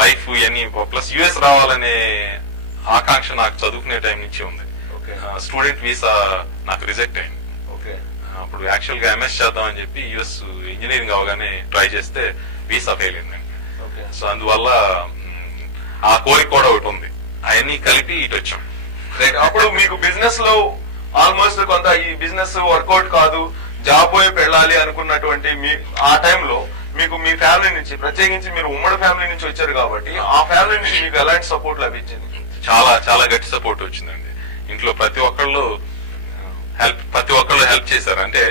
లైఫ్ ఇవన్నీ, ప్లస్ యుఎస్ రావాలనే ఆకాంక్ష నాకు చదువుకునే టైం నుంచి ఉంది. స్టూడెంట్ వీసా నాకు రిజెక్ట్ అయింది. అప్పుడు యాక్చువల్ గా ఎంఎస్ చేద్దామని చెప్పి యుఎస్ ఇంజనీరింగ్ అవగానే ట్రై చేస్తే వీసా ఫెయిల్ అయిందండి. సో అందువల్ల ఆ కోరిక కూడా ఒకటి ఉంది, అవన్నీ కలిపి ఇటు వచ్చాం. అప్పుడు మీకు బిజినెస్ లో ఆల్మోస్ట్ కొంత ఈ బిజినెస్ వర్కౌట్ కాదు, జాబ్ వైపు వెళ్ళాలి అనుకున్నటువంటి ఆ టైంలో మీకు మీ ఫ్యామిలీ నుంచి, ప్రత్యేకించి మీరు ఉమ్మడి ఫ్యామిలీ నుంచి వచ్చారు కాబట్టి ఆ ఫ్యామిలీ నుంచి మీకు ఎలాంటి సపోర్ట్ లభించింది? చాలా చాలా గట్టి సపోర్ట్ వచ్చిందండి. ఇంట్లో ప్రతి ఒక్కళ్ళు హెల్ప్ చేశారు, అంటే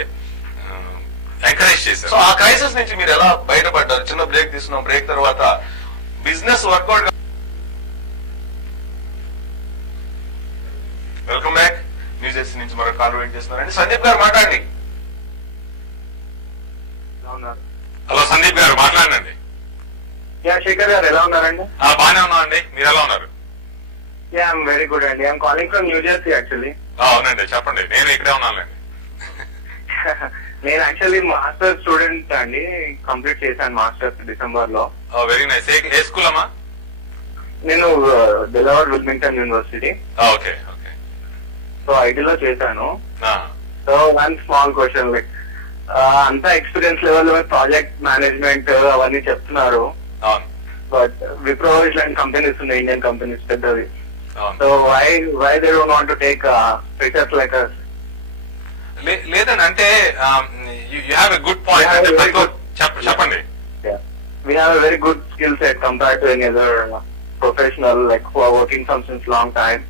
ఎంకరేజ్ చేశారు. సో ఆ క్రైసిస్ నుంచి మీరు ఎలా బయటపడ్డారు? చిన్న బ్రేక్ తీసుకున్నాం, బ్రేక్ తర్వాత business workout. Welcome back. New Jersey నుంచి మరో కాల్ వెయిట్ చేస్తున్నారండి. సందీప్ గారు మాట్లాడండి. హలో సందీప్ గారు, మాట్లాడండి. శేఖర్ గారు ఎలా ఉన్నారండి? బాగానే ఉన్నా అండి, మీరు ఎలా ఉన్నారు? ఐఎమ్ వెరీ గుడ్ అండి. I'm calling from New Jersey actually. అవునండి, చెప్పండి. నేను ఇక్కడే ఉన్నానండి. నేను యాక్చువల్లీ మాస్టర్ స్టూడెంట్ అండి, కంప్లీట్ చేశాను మాస్టర్స్ డిసెంబర్ లో. Very nice. ఏ స్కూల్ అమ్మా? నేను Delaware Wilmington university. Okay okay. So ఐటీలో చేశాను. So one small question, like అంతా ఎక్స్పీరియన్స్ లెవెల్ ప్రాజెక్ట్ మేనేజ్మెంట్ అవన్నీ చెప్తున్నారు, బట్ విప్రో ఇలాంటి కంపెనీస్ ఉన్నాయి, ఇండియన్ కంపెనీస్ పెద్దవి. So why they don't want to take freshers like us? లేదండి, అంటే you have a good point. చెప్పండి. We have a very good skill set compared to any other professional, like who are working since long time.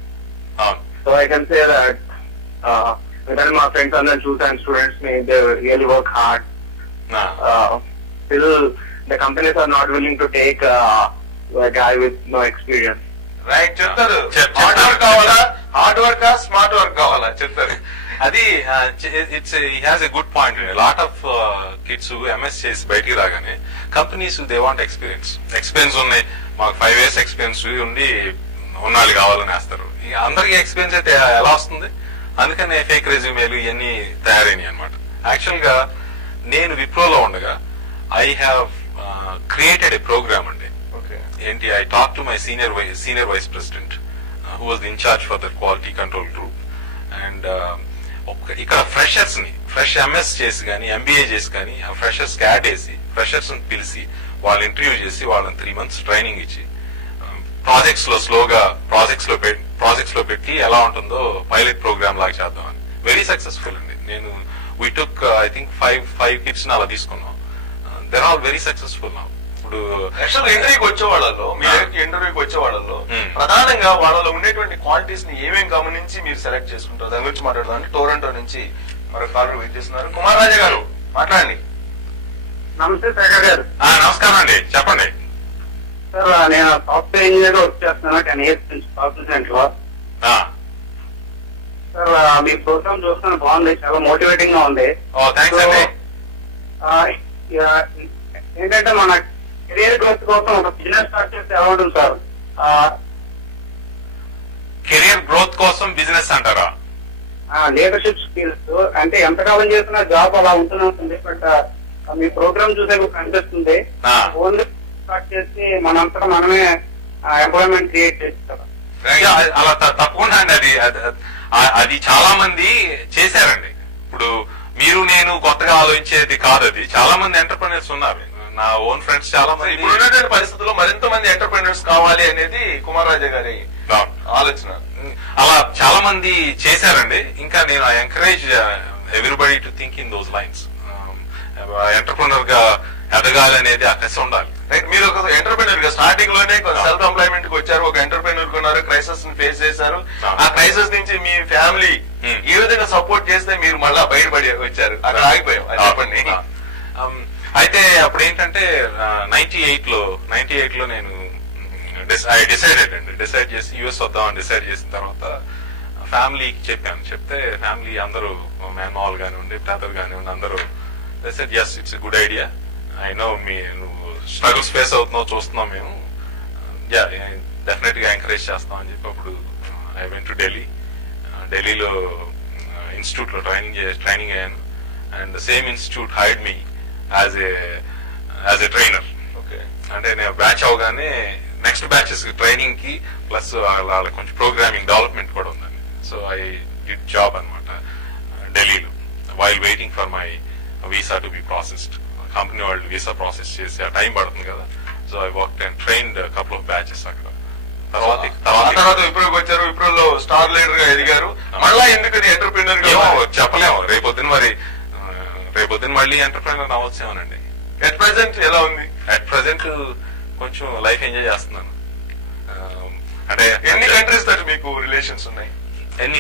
So I can say that when my friends and students, they really work hard. Still, the companies are not willing to take a guy with no experience. Right చెప్తారు. హార్డ్ వర్క్ కావాలా, హార్డ్ వర్క్ స్మార్ట్ వర్క్ కావాలా చెప్తారు. అది it's has a good point. Lot of kids MS చేసి బయటికి రాగానే కంపెనీస్ దే వాంట్ ఎక్స్పీరియన్స్ ఉన్నాయి, మాకు 5 years ఎక్స్పీరియన్స్ ఉండి ఉన్నాళ్ళు కావాలని వేస్తారు. అందరికి ఎక్స్పీరియన్స్ అయితే ఎలా వస్తుంది? అందుకనే ఫేక్ రెజ్యూమేలు ఇవన్నీ తయారైనాయి అనమాట. యాక్చువల్ గా నేను విప్రోలో ఉండగా I have created a programme అండి. ఏంటి, I talk to my senior vice president who was in charge for the quality control group. And ఇక్కడ ఫ్రెషర్స్ ని, ఫ్రెష్ ఎంఎస్ చేసి కానీ ఎంబీఏ చేసి కానీ ఆ ఫ్రెషర్స్ కి యాడ్ వేసి ఫ్రెషర్స్ ని పిలిచి వాళ్ళు ఇంటర్వ్యూ చేసి వాళ్ళని 3 months ట్రైనింగ్ ఇచ్చి ప్రాజెక్ట్స్ లో స్లోగా ప్రాజెక్ట్స్ లో పెట్టి ఎలా ఉంటుందో పైలట్ ప్రోగ్రామ్ లాగా చేద్దామని. వెరీ సక్సెస్ఫుల్ అండి. నేను we took I think 5 kids ని అలా తీసుకున్నాం. There all very successful now. ఇప్పుడు యాక్చువల్ ఇంటర్వ్యూకి వచ్చే వాళ్ళలో, ఇంటర్వ్యూకి వచ్చే వాళ్ళలో ప్రధానంగా వాళ్ళలో ఉండేటువంటి క్వాలిటీస్ ని ఏమేమి గమనించి మీరు సెలెక్ట్ చేసుకుంటారు? దాని గురించి మాట్లాడదాం. అంటే టొరంటో నుంచి మరో కాల్ వెయిట్ చేస్తున్నారు. కుమార్ రాజా గారు మాట్లాడండి. నమస్తే శేఖర్ గారు. నమస్కారం అండి, చెప్పండి. సార్, నేను సాఫ్ట్వేర్ ఇంజనీర్ గా వర్క్ చేస్తున్నాను 10 years నుంచి కాగ్నిజెంట్ లో. సార్, మీ ప్రోగ్రామ్ చూస్తున్నా బాగుంది, చాలా మోటివేటింగ్ గా ఉంది. ఏంటంటే మన కెరియర్ గ్రోత్ కోసం ఒక బిజినెస్ స్టార్ట్ చేస్తే ఎలా ఉంటుంది సార్? కెరియర్ గ్రోత్ కోసం బిజినెస్ అంటారా? లీడర్షిప్ స్కిల్స్ అంటే ఎంతకాలం చేసినా జాబ్ అలా ఉంటుంది, బట్ మీ ప్రోగ్రామ్ చూసే మీకు అనిపిస్తుంది ఓన్ స్టార్ట్ చేసి మనంతటా మనమే ఎంప్లాయ్మెంట్ క్రియేట్ చేస్తాం. అలా తప్పకుండా అండి. అది చాలా మంది చేశారండి. ఇప్పుడు మీరు నేను కొత్తగా ఆలోచించేది కాదు, అది చాలా మంది ఎంటర్‌ప్రెన్యూర్స్ ఉన్నారు. నా ఓన్ ఫ్రెండ్స్ చాలా మంది. ఇప్పుడు ఉన్నటువంటి పరిస్థితుల్లో మరింత మంది ఎంటర్‌ప్రెన్యూర్స్ కావాలి అనేది కుమార్ రాజా గారి ఆలోచన. అలా చాలా మంది చేశారండి. ఇంకా నేను I encourage everybody to think in those lines. Entrepreneur గా ఎదగాలి అనేది ఆ కసి ఉండాలి. మీరు ఒక ఎంటర్‌ప్రెన్యూర్ గా స్టార్టింగ్ లోనే సెల్ఫ్ ఎంప్లాయ్మెంట్ కి వచ్చారు, ఒక ఎంటర్‌ప్రెన్యూర్ ఉన్నారు, క్రైసిస్ ని ఫేస్ చేశారు. ఆ క్రైసిస్ నుంచి మీ ఫ్యామిలీ ఏ విధంగా సపోర్ట్ చేస్తే మీరు మళ్ళా బయటపడి వచ్చారు, అక్కడ ఆగిపోయాం చెప్పండి. అయితే అప్పుడు ఏంటంటే 98 లో నేను డిసైడ్ చేసి యుఎస్ వద్దామని డిసైడ్ చేసిన తర్వాత ఫ్యామిలీకి చెప్పాను. చెప్తే ఫ్యామిలీ అందరూ మేనమావలు కానివ్వండి, బ్రదర్ కానివ్వండి, అందరూ said yes, it's a good idea. I know నువ్వు స్ట్రగుల్స్ ఫేస్ అవుతున్నావు, చూస్తున్నాం మేము, డెఫినెట్ గా ఎంకరేజ్ చేస్తాం అని చెప్పి అప్పుడు ఐ వెంట్ టు ఢిల్లీలో ఇన్స్టిట్యూట్ లో ట్రైనింగ్ అయ్యాను. And the same institute hired me as a trainer. అంటే నేను బ్యాచ్ అవగానే నెక్స్ట్ బ్యాచెస్ ట్రైనింగ్ కి ప్లస్ వాళ్ళ కొంచెం ప్రోగ్రామింగ్ డెవలప్మెంట్ కూడా ఉందండి. సో ఐ డిడ్ జాబ్ అనమాట ఢిల్లీలో while waiting for my visa to be processed. Company వాళ్ళు వీసా ప్రాసెస్ చేసి ఆ టైం పడుతుంది కదా. So I work and trained couple of batches అక్కడ. తర్వాత విప్రోకి వచ్చారు, విప్రోలో స్టార్ లీడర్ గా ఎదిగారు. మళ్ళా ఎందుకని ఎంటర్‌ప్రెన్యూర్ గా చెప్పలేము. రేపొద్దున మళ్ళీ ఎంటర్‌ప్రెన్యూర్ అవ్వచ్చేమోనండి. ఎట్ ప్రెసెంట్ ఎలా ఉంది? అట్ ప్రెసెంట్ కొంచెం లైఫ్ ఎంజాయ్ చేస్తున్నాను. అంటే ఎన్ని కంట్రీస్ తోటి మీకు రిలేషన్స్ ఉన్నాయి? ఎన్ని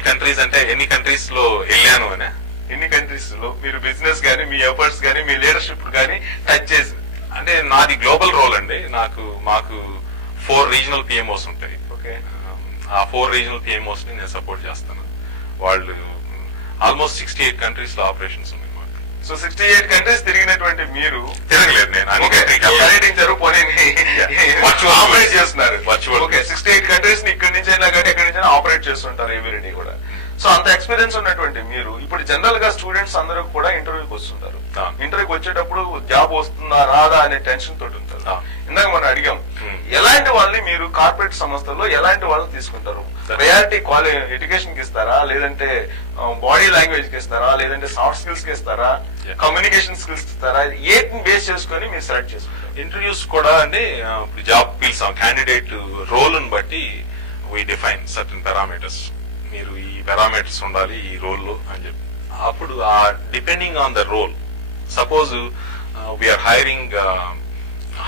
కంట్రీస్ లో వెళ్ళాను అనే. ఎన్ని కంట్రీస్ లో మీరు బిజినెస్ గానీ, మీ ఎఫర్ట్స్ గానీ, మీ లీడర్షిప్ గానీ టచ్ చేసి? అంటే నాది గ్లోబల్ రోల్ అండి. మాకు 4 రీజనల్ పిఎంఓస్ ఉంటాయి. ఆ 4 రీజనల్ పిఎంఓస్ ని నేను సపోర్ట్ చేస్తాను. వాళ్ళు ఆల్మోస్ట్ 68 కంట్రీస్ లో ఆపరేషన్స్ ఉన్నాయి. సో 68 కంట్రీస్ తిరిగినటువంటి మీరు తిరగలేదు, నేను పర్యటించారు, ఆపరేట్ చేస్తున్నారు. 68 కంట్రీస్ ని ఇక్కడి నుంచి అయినా కానీ ఎక్కడి నుంచి ఆపరేట్ చేస్తుంటారు ఎవ్రీడే కూడా. సో అంత ఎక్స్పీరియన్స్ ఉన్నటువంటి మీరు ఇప్పుడు జనరల్ గా స్టూడెంట్స్ అందరూ కూడా ఇంటర్వ్యూకి వస్తుంటారు. ఇంటర్వ్యూకి వచ్చేటప్పుడు జాబ్ వస్తుందా రాదా అనే టెన్షన్ తోటి ఉంటారు. ఇందాక మనం అడిగాం, ఎలాంటి వాళ్ళని మీరు కార్పొరేట్ సంస్థల్లో ఎలాంటి వాళ్ళని తీసుకుంటారు? ప్రయారిటీ ఎడ్యుకేషన్ కి ఇస్తారా, లేదంటే బాడీ లాంగ్వేజ్ కి ఇస్తారా, లేదంటే సాఫ్ట్ స్కిల్స్ కి ఇస్తారా, కమ్యూనికేషన్ స్కిల్స్ ఇస్తారా? ఏటిని బేస్ చేసుకుని మీరు సెలెక్ట్ చేసుకుంటారు? ఇంటర్వ్యూస్ కూడా అండి జాబ్ పిలుస్తాం. క్యాండిడేట్ రోల్ ని బట్టి వీ డిఫైన్ సర్టన్ పారామీటర్స్. మీరు ఈ పారామీటర్స్ ఉండాలి ఈ రోల్ లో అని చెప్పి. అప్పుడు depending on the role, suppose we're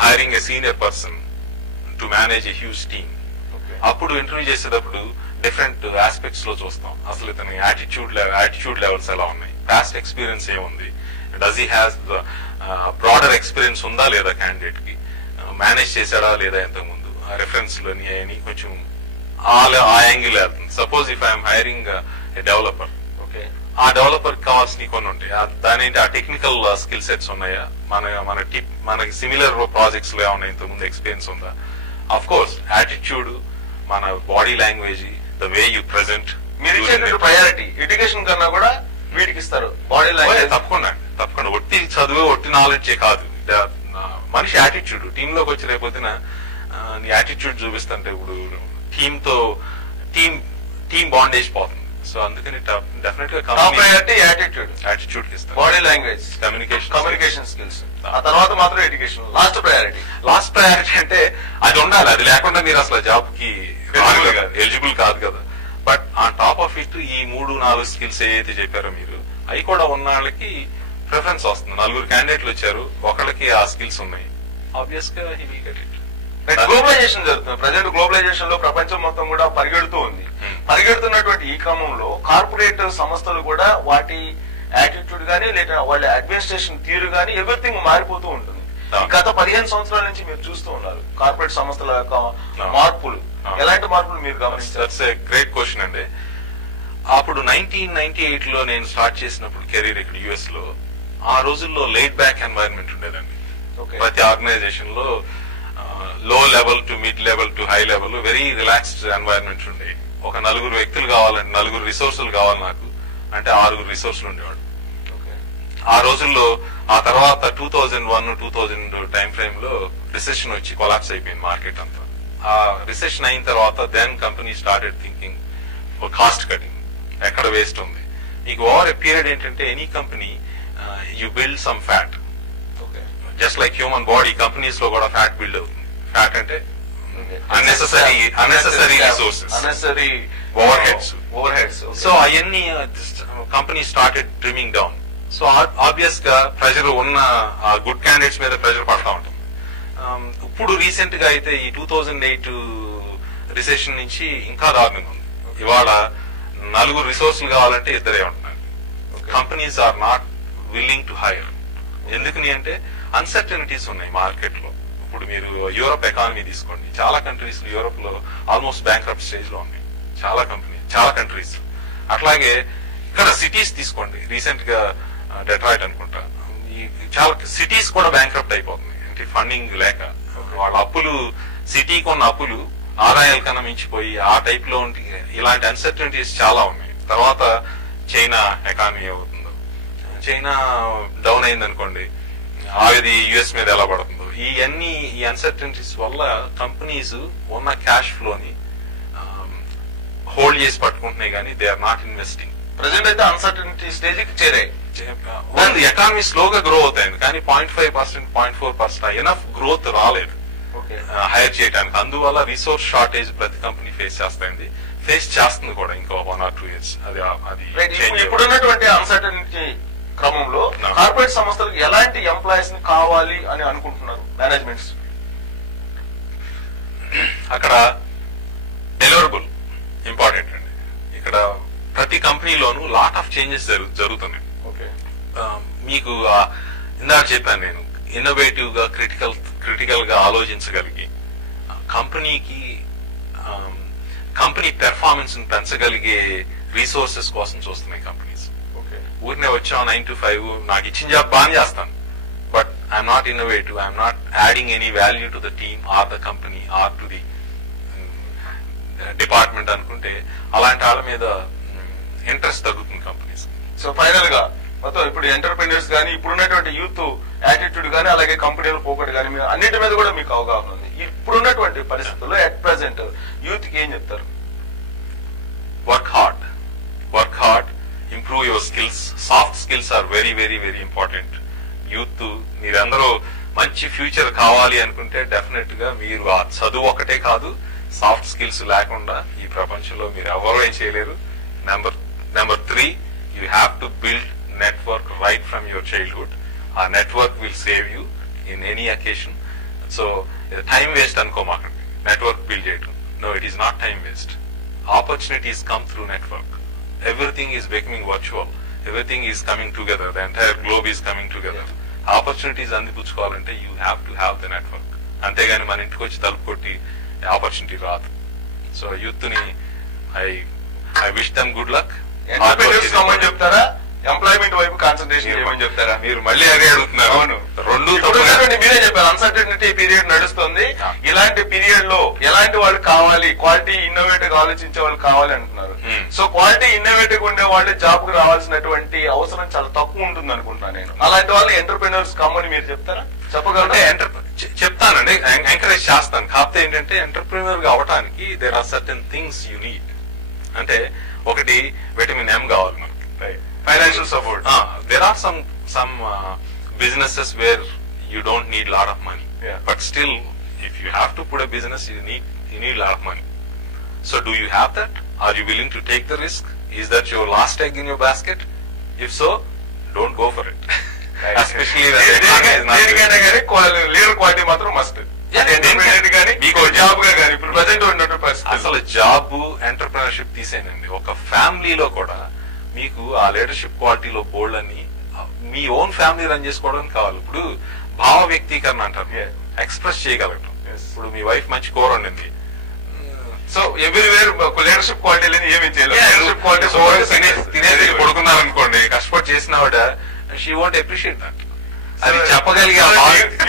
hiring a senior person to manage a huge team. అప్పుడు ఇంటర్వ్యూ చేసేటప్పుడు డిఫరెంట్ ఆస్పెక్ట్స్ లో చూస్తాం. అసలు ఇతని యాటిట్యూడ్ లెవెల్స్ ఎలా ఉన్నాయి, పాస్ట్ ఎక్స్పీరియన్స్ ఏముంది, does he has broader experience ఉందా లేదా, క్యాండిడేట్ కి మేనేజ్ చేశాడా లేదా ఇంతకుముందు, రెఫరెన్స్ లోని అని కొంచెం ఆ యాంగిల్ వెళ్తుంది. Suppose if I'm hiring a developer, ఆ డెవలపర్ కావాల్సిన కొన్ని ఉంటాయి. దాని ఆ టెక్నికల్ స్కిల్ సెట్స్ ఉన్నాయా, మనకి సిమిలర్ ప్రాజెక్ట్స్ లో ఏమన్నా ఇంతకుముందు ఎక్స్పీరియన్స్ ఉందా. అఫ్ కోర్స్ యాటిట్యూడ్, మన body language, the way you present. మీరు ఇచ్చే ప్రయారిటీ ఎడ్యుకేషన్ కన్నా కూడా వీటికి ఇస్తారు. బాడీ లాంగ్వేజ్ తప్పకుండా ఒట్టి చదువు ఒట్టి నాలెడ్జే కాదు, మనిషి యాటిట్యూడ్. టీమ్ లోకి వచ్చి రేపొద్దున నీ యాటిట్యూడ్ చూపిస్తుంటే ఇప్పుడు టీమ్ బాండేజ్ పోతుంది. సో అందుకని డెఫినెట్ గా యాటిట్యూడ్ ఇస్తాం. బాడీ లాంగ్వేజ్, కమ్యూనికేషన్ స్కిల్స్, ఆ తర్వాత మాత్రం ఎడ్యుకేషన్. లాస్ట్ ప్రయారిటీ అంటే అది ఉండాలి. అది లేకుండా మీరు అసలు జాబ్ కి ఎలిజిబుల్ కాదు కదా. But on top of it ఈ 3-4 స్కిల్స్ ఏదైతే చెప్పారో మీరు, అవి కూడా ఉన్న వాళ్ళకి ప్రిఫరెన్స్ వస్తుంది. 4 క్యాండిడేట్లు వచ్చారు, ఒకళ్ళకి ఆ స్కిల్స్ ఉన్నాయి, ఆబ్వియస్ గా he will get it. Globalisation జరుగుతుంది. ప్రజెంట్ గ్లోబలైజేషన్ లో ప్రపంచం మొత్తం కూడా పరిగెడుతూ ఉంది. పరిగెడుతున్నటువంటి ఈ క్రమంలో కార్పొరేట్ సంస్థలు కూడా వాటి యాటిట్యూడ్ గానీ లేదా వాళ్ళ అడ్మినిస్ట్రేషన్ తీరు గానీ ఎవ్రీథింగ్ మారిపోతూ ఉంటుంది. గత 15 సంవత్సరాల నుంచి మీరు చూస్తూ ఉన్నారు కార్పొరేట్ సంస్థల యొక్క మార్పులు. ఎలాంటి మార్పులు మీరు గమనిస్తారు? దట్స్ ఎ గ్రేట్ క్వశ్చన్ అండి. అప్పుడు 1998 లో నేను స్టార్ట్ చేసినప్పుడు కెరీర్ ఇక్కడ యుఎస్ లో, ఆ రోజుల్లో లేట్ బ్యాక్ ఎన్వైరన్మెంట్ ఉండేదండి. ప్రతి ఆర్గనైజేషన్ లో లో level to mid level to high level very relaxed environment ఉండేవి. ఒక 4 వ్యక్తులు కావాలంటే 4 రిసోర్సులు కావాలి నాకు అంటే 6 రిసోర్సులు ఉండేవాడు. ఆ రోజుల్లో ఆ తర్వాత 2001-2000 టైం ఫ్రేమ్ లో రిసెషన్ వచ్చి కొలాప్స్ అయిపోయింది మార్కెట్ అంతా. ఆ రిసెషన్ అయిన తర్వాత then company started thinking cost cutting, ఎక్కడ వేస్ట్ ఉంది. మీకు ఓవర్ ఎ పీరియడ్ ఏంటంటే any company you build some fat, just like human body companies లో కూడా ఫ్యాట్ బిల్డ్ అవుతుంది. ఫ్యాట్ అంటే unnecessary resources, unnecessary overheads. So అవన్నీ company started trimming down. So obvious గా ప్రెజర్ ఉన్న గుడ్ క్యాండిడేట్స్ మీద ప్రెజర్ పడతా ఉంటుంది. ఇప్పుడు రీసెంట్ గా అయితే ఈ 2008 రిసెషన్ నుంచి ఇంకా దారుణంగా ఉంది. ఇవాళ 4 రిసోర్సులు కావాలంటే 2 ఉంటున్నారు. Companies are not willing to hire. ఎందుకని అంటే అన్సర్టనిటీస్ ఉన్నాయి మార్కెట్ లో. ఇప్పుడు మీరు యూరోప్ ఎకానమీ తీసుకోండి, చాలా కంట్రీస్ యూరోప్ లో ఆల్మోస్ట్ బ్యాంక్రప్ట్ స్టేజ్ లో ఉన్నాయి చాలా కంట్రీస్. అట్లాగే ఇక్కడ సిటీస్ తీసుకోండి, రీసెంట్ గా డెట్రాయిట్ అనుకుంటా, ఈ చాలా సిటీస్ కూడా బ్యాంక్రప్ట్ అయిపోతుంది. అంటే ఫండింగ్ లేక వాళ్ళ అప్పులు, సిటీకి ఉన్న అప్పులు ఆదాయాల కన్నా మించిపోయి ఆ టైప్ లో ఇలాంటి అన్సర్టనిటీస్ చాలా ఉన్నాయి. తర్వాత చైనా ఎకానమీ అవుతుందో, చైనా డౌన్ అయింది అనుకోండి, అది యుఎస్ మీద ఎలా పడుతుందో, ఈ అన్సర్టనిటీస్ వల్ల కంపెనీస్ ఉన్న క్యాష్ ఫ్లోని హోల్డ్ చేసి పట్టుకుంటున్నాయి కానీ they are not investing. Present అయితే అన్సర్టనిటీ స్టేజ్ కి చేరాయి. ఎకానమీ స్లోగా గ్రో అవుతాయి కానీ 0.5%, 0.4% ఎనఫ్ గ్రోత్ రాలేదు హైర్ చేయడానికి. అందువల్ల రిసోర్స్ షార్టేజ్ ప్రతి కంపెనీ ఫేస్ చేస్తుంది కూడా ఇంకో 1 or 2 years. అది ఇప్పుడున్నటువంటి అన్సర్టనిటీ క్రమంలో కార్పొరేట్ సంస్థలకు ఎలాంటి ఎంప్లాయీస్ ని కావాలి అని అనుకుంటున్నారు మేనేజ్మెంట్స్? అక్కడ డెలివరబుల్ ఇంపార్టెంట్ అండి. ఇక్కడ ప్రతి కంపెనీలోనూ లాట్ ఆఫ్ చేంజెస్ జరుగుతున్నాయి. మీకు ఇందాక చెప్పాను నేను, ఇన్నోవేటివ్ గా క్రిటికల్ గా ఆలోచించగలిగి కంపెనీ పెర్ఫార్మెన్స్ పెంచగలిగే రిసోర్సెస్ కోసం చూస్తున్నాయి కంపెనీస్. ఊరినే వచ్చాం 9 to 5, నాకు ఇచ్చిన జాబ్ బాగా చేస్తాను, but I'm not innovative, I'm not adding any value to the team or the company or to the department అనుకుంటే అలాంటి వాళ్ళ మీద ఇంట్రెస్ట్ తగ్గుతుంది కంపెనీస్. సో ఫైనల్ గా మొత్తం ఇప్పుడు ఎంటర్ప్రెన్యూర్స్ కానీ ఇప్పుడున్నటువంటి యూత్ యాటిట్యూడ్ కానీ అలాగే కంపెనీల పోకట్ కానీ అన్నిటి మీద కూడా మీకు అవగాహన ఉంది. ఇప్పుడున్నటువంటి పరిస్థితుల్లో అట్ ప్రెసెంట్ యూత్ కి ఏం చెప్తారు? Work hard, improve your skills. Soft skills are very very very important. Youth మీరందరూ మంచి ఫ్యూచర్ కావాలి అనుకుంటే డెఫినెట్ గా మీరు ఆ చదువు ఒకటే కాదు, సాఫ్ట్ స్కిల్స్ లేకుండా ఈ ప్రపంచంలో మీరు ఎవరూ ఏం చేయలేరు. Number 3, you have to build network right from your childhood. Our network will save you in any occasion. So time waste అనుకోమాకండి network build చేయడం. No, it is not time waste. Opportunities come through network. Everything is becoming virtual. Everything is coming together. The entire globe is coming together. Opportunities అందిపుచ్చుకోవాలంటే you have to have the network. అంతేగాని మన ఇంటికి వచ్చి తలుపు కొట్టి ఆపర్చునిటీ రాదు. సో యూత్ ని I wish them good luck. చెప్తారా, ఎంప్లాయ్మెంట్ వైపు కాన్సన్ట్రేషన్ చేయమని చెప్తారా? మీరు మళ్ళీ అదే అడుగుతున్నారు. అవును, రెండు మీరే చెప్పారు అన్సర్టనిటీ పీరియడ్ నడుస్తుంది. ఇలాంటి పీరియడ్ లో ఎలాంటి వాళ్ళు కావాలి, క్వాలిటీ ఇన్నోవేటివ్ ఆలోచించే వాళ్ళు కావాలి అంటున్నారు. సో క్వాలిటీ ఇన్నోవేటివ్ ఉండే వాళ్ళు జాబ్ కు రావాల్సినటువంటి అవసరం చాలా తక్కువ ఉంటుంది అనుకుంటున్నాను నేను. అలాంటి వాళ్ళు ఎంటర్ప్రెన్యూర్స్ కమ్మని మీరు చెప్తారా? చెప్పగలరా? చెప్తానండి, ఎంకరేజ్ చేస్తాను. కాకపోతే ఏంటంటే ఎంటర్ప్రెన్యూర్ గా అవడానికి there are certain things you need. అంటే ఒకటి విటమిన్ M కావాలి మనకి, financial support. There are some businesses where you don't need lot of money, but still if you have to put a business you need lot of money. So do you have that? Are you willing to take the risk? Is that your last egg in your basket? If so, don't go for it. Especially when the economy is not leader quality మాత్రం మస్ట్. మీకు జాబ్ గా కానీ ఇప్పుడు ప్రజెంట్ ఉన్నట్టు పరిస్థితి. అసలు జాబ్ ఎంటర్ప్రెన్యూర్షిప్ తీసేనండి, ఒక ఫ్యామిలీలో కూడా మీకు ఆ లీడర్షిప్ క్వాలిటీలో బోల్డ్ అని మీ ఓన్ ఫ్యామిలీ రన్ చేసుకోవడానికి కావాలి. ఇప్పుడు భావ వ్యక్తీకరణ అంటారు, ఎక్స్ప్రెస్ చేయగలగడం. ఇప్పుడు మీ వైఫ్ మంచి కూర వండింది, సో ఎవ్రీవేర్ లీడర్షిప్ క్వాలిటీ లేని ఏమి చేయలేదు. లీడర్షిప్ క్వాలిటీ తినేది పడుకున్నారనుకోండి, కష్టపడి చేసిన ఆవిడ షీ వాంట్ అప్రిషియేట్ దట్. అది చెప్పగలిగే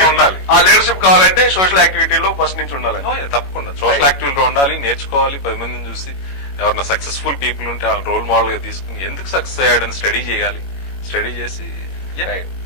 ఉండాలి. ఆ లీడర్షిప్ కావాలంటే సోషల్ యాక్టివిటీలో ఫస్ట్ నుంచి ఉండాలి. తప్పకుండా సోషల్ యాక్టివిటీలో ఉండాలి, నేర్చుకోవాలి. 10 మందిని చూసి ఎవరైనా సక్సెస్ఫుల్ పీపుల్ ఉంటే ఆ రోల్ మోడల్ గా తీసుకుని ఎందుకు సక్సెస్ అయ్యాడని స్టడీ చేయాలి. స్టడీ చేసి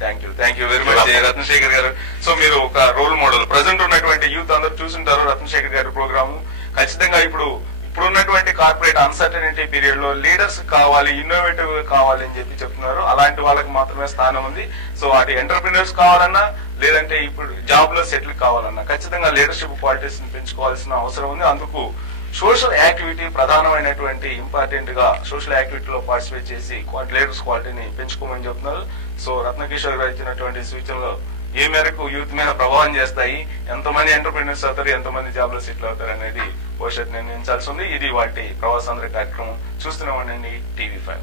thank you very much Ratnasekhar గారు. సో మీరు ఒక రోల్ మోడల్, ప్రజెంట్ ఉన్నటువంటి యూత్ అందరూ చూసుంటారు రత్నశేఖర్ గారి ప్రోగ్రాము. ఖచ్చితంగా ఇప్పుడున్నటువంటి కార్పొరేట్ అన్సర్టనిటీ పీరియడ్ లో లీడర్స్ కావాలి, ఇన్నోవేటివ్ కావాలి అని చెప్పి చెప్తున్నారు. అలాంటి వాళ్ళకి మాత్రమే స్థానం ఉంది. సో అటు ఎంటర్ప్రినర్స్ కావాలన్నా, లేదంటే ఇప్పుడు జాబ్ లో సెటిల్ కావాలన్నా ఖచ్చితంగా లీడర్షిప్ క్వాలిటీస్ ని పెంచుకోవాల్సిన అవసరం ఉంది. అందుకు సోషల్ యాక్టివిటీ ప్రధానమైనటువంటి ఇంపార్టెంట్ గా సోషల్ యాక్టివిటీలో పార్టిసిపేట్ చేసి లీడర్స్ క్వాలిటీని పెంచుకోమని చెప్తున్నారు. సో రత్నకిషోర్ గారు ఇచ్చినటువంటి సూచనలు ఏ మేరకు యూత్ మీద ప్రభావం చేస్తాయి, ఎంతమంది ఎంటర్ప్రినర్స్ అవుతారు, ఎంతమంది జాబ్ లో సెటిల్ అవుతారు అనేది భవిష్యత్తు నిర్ణయించాల్సి ఉంది. ఇది వాటి ప్రవాసాంధ్ర కార్యక్రమం. చూస్తూనే ఉండండి TV5.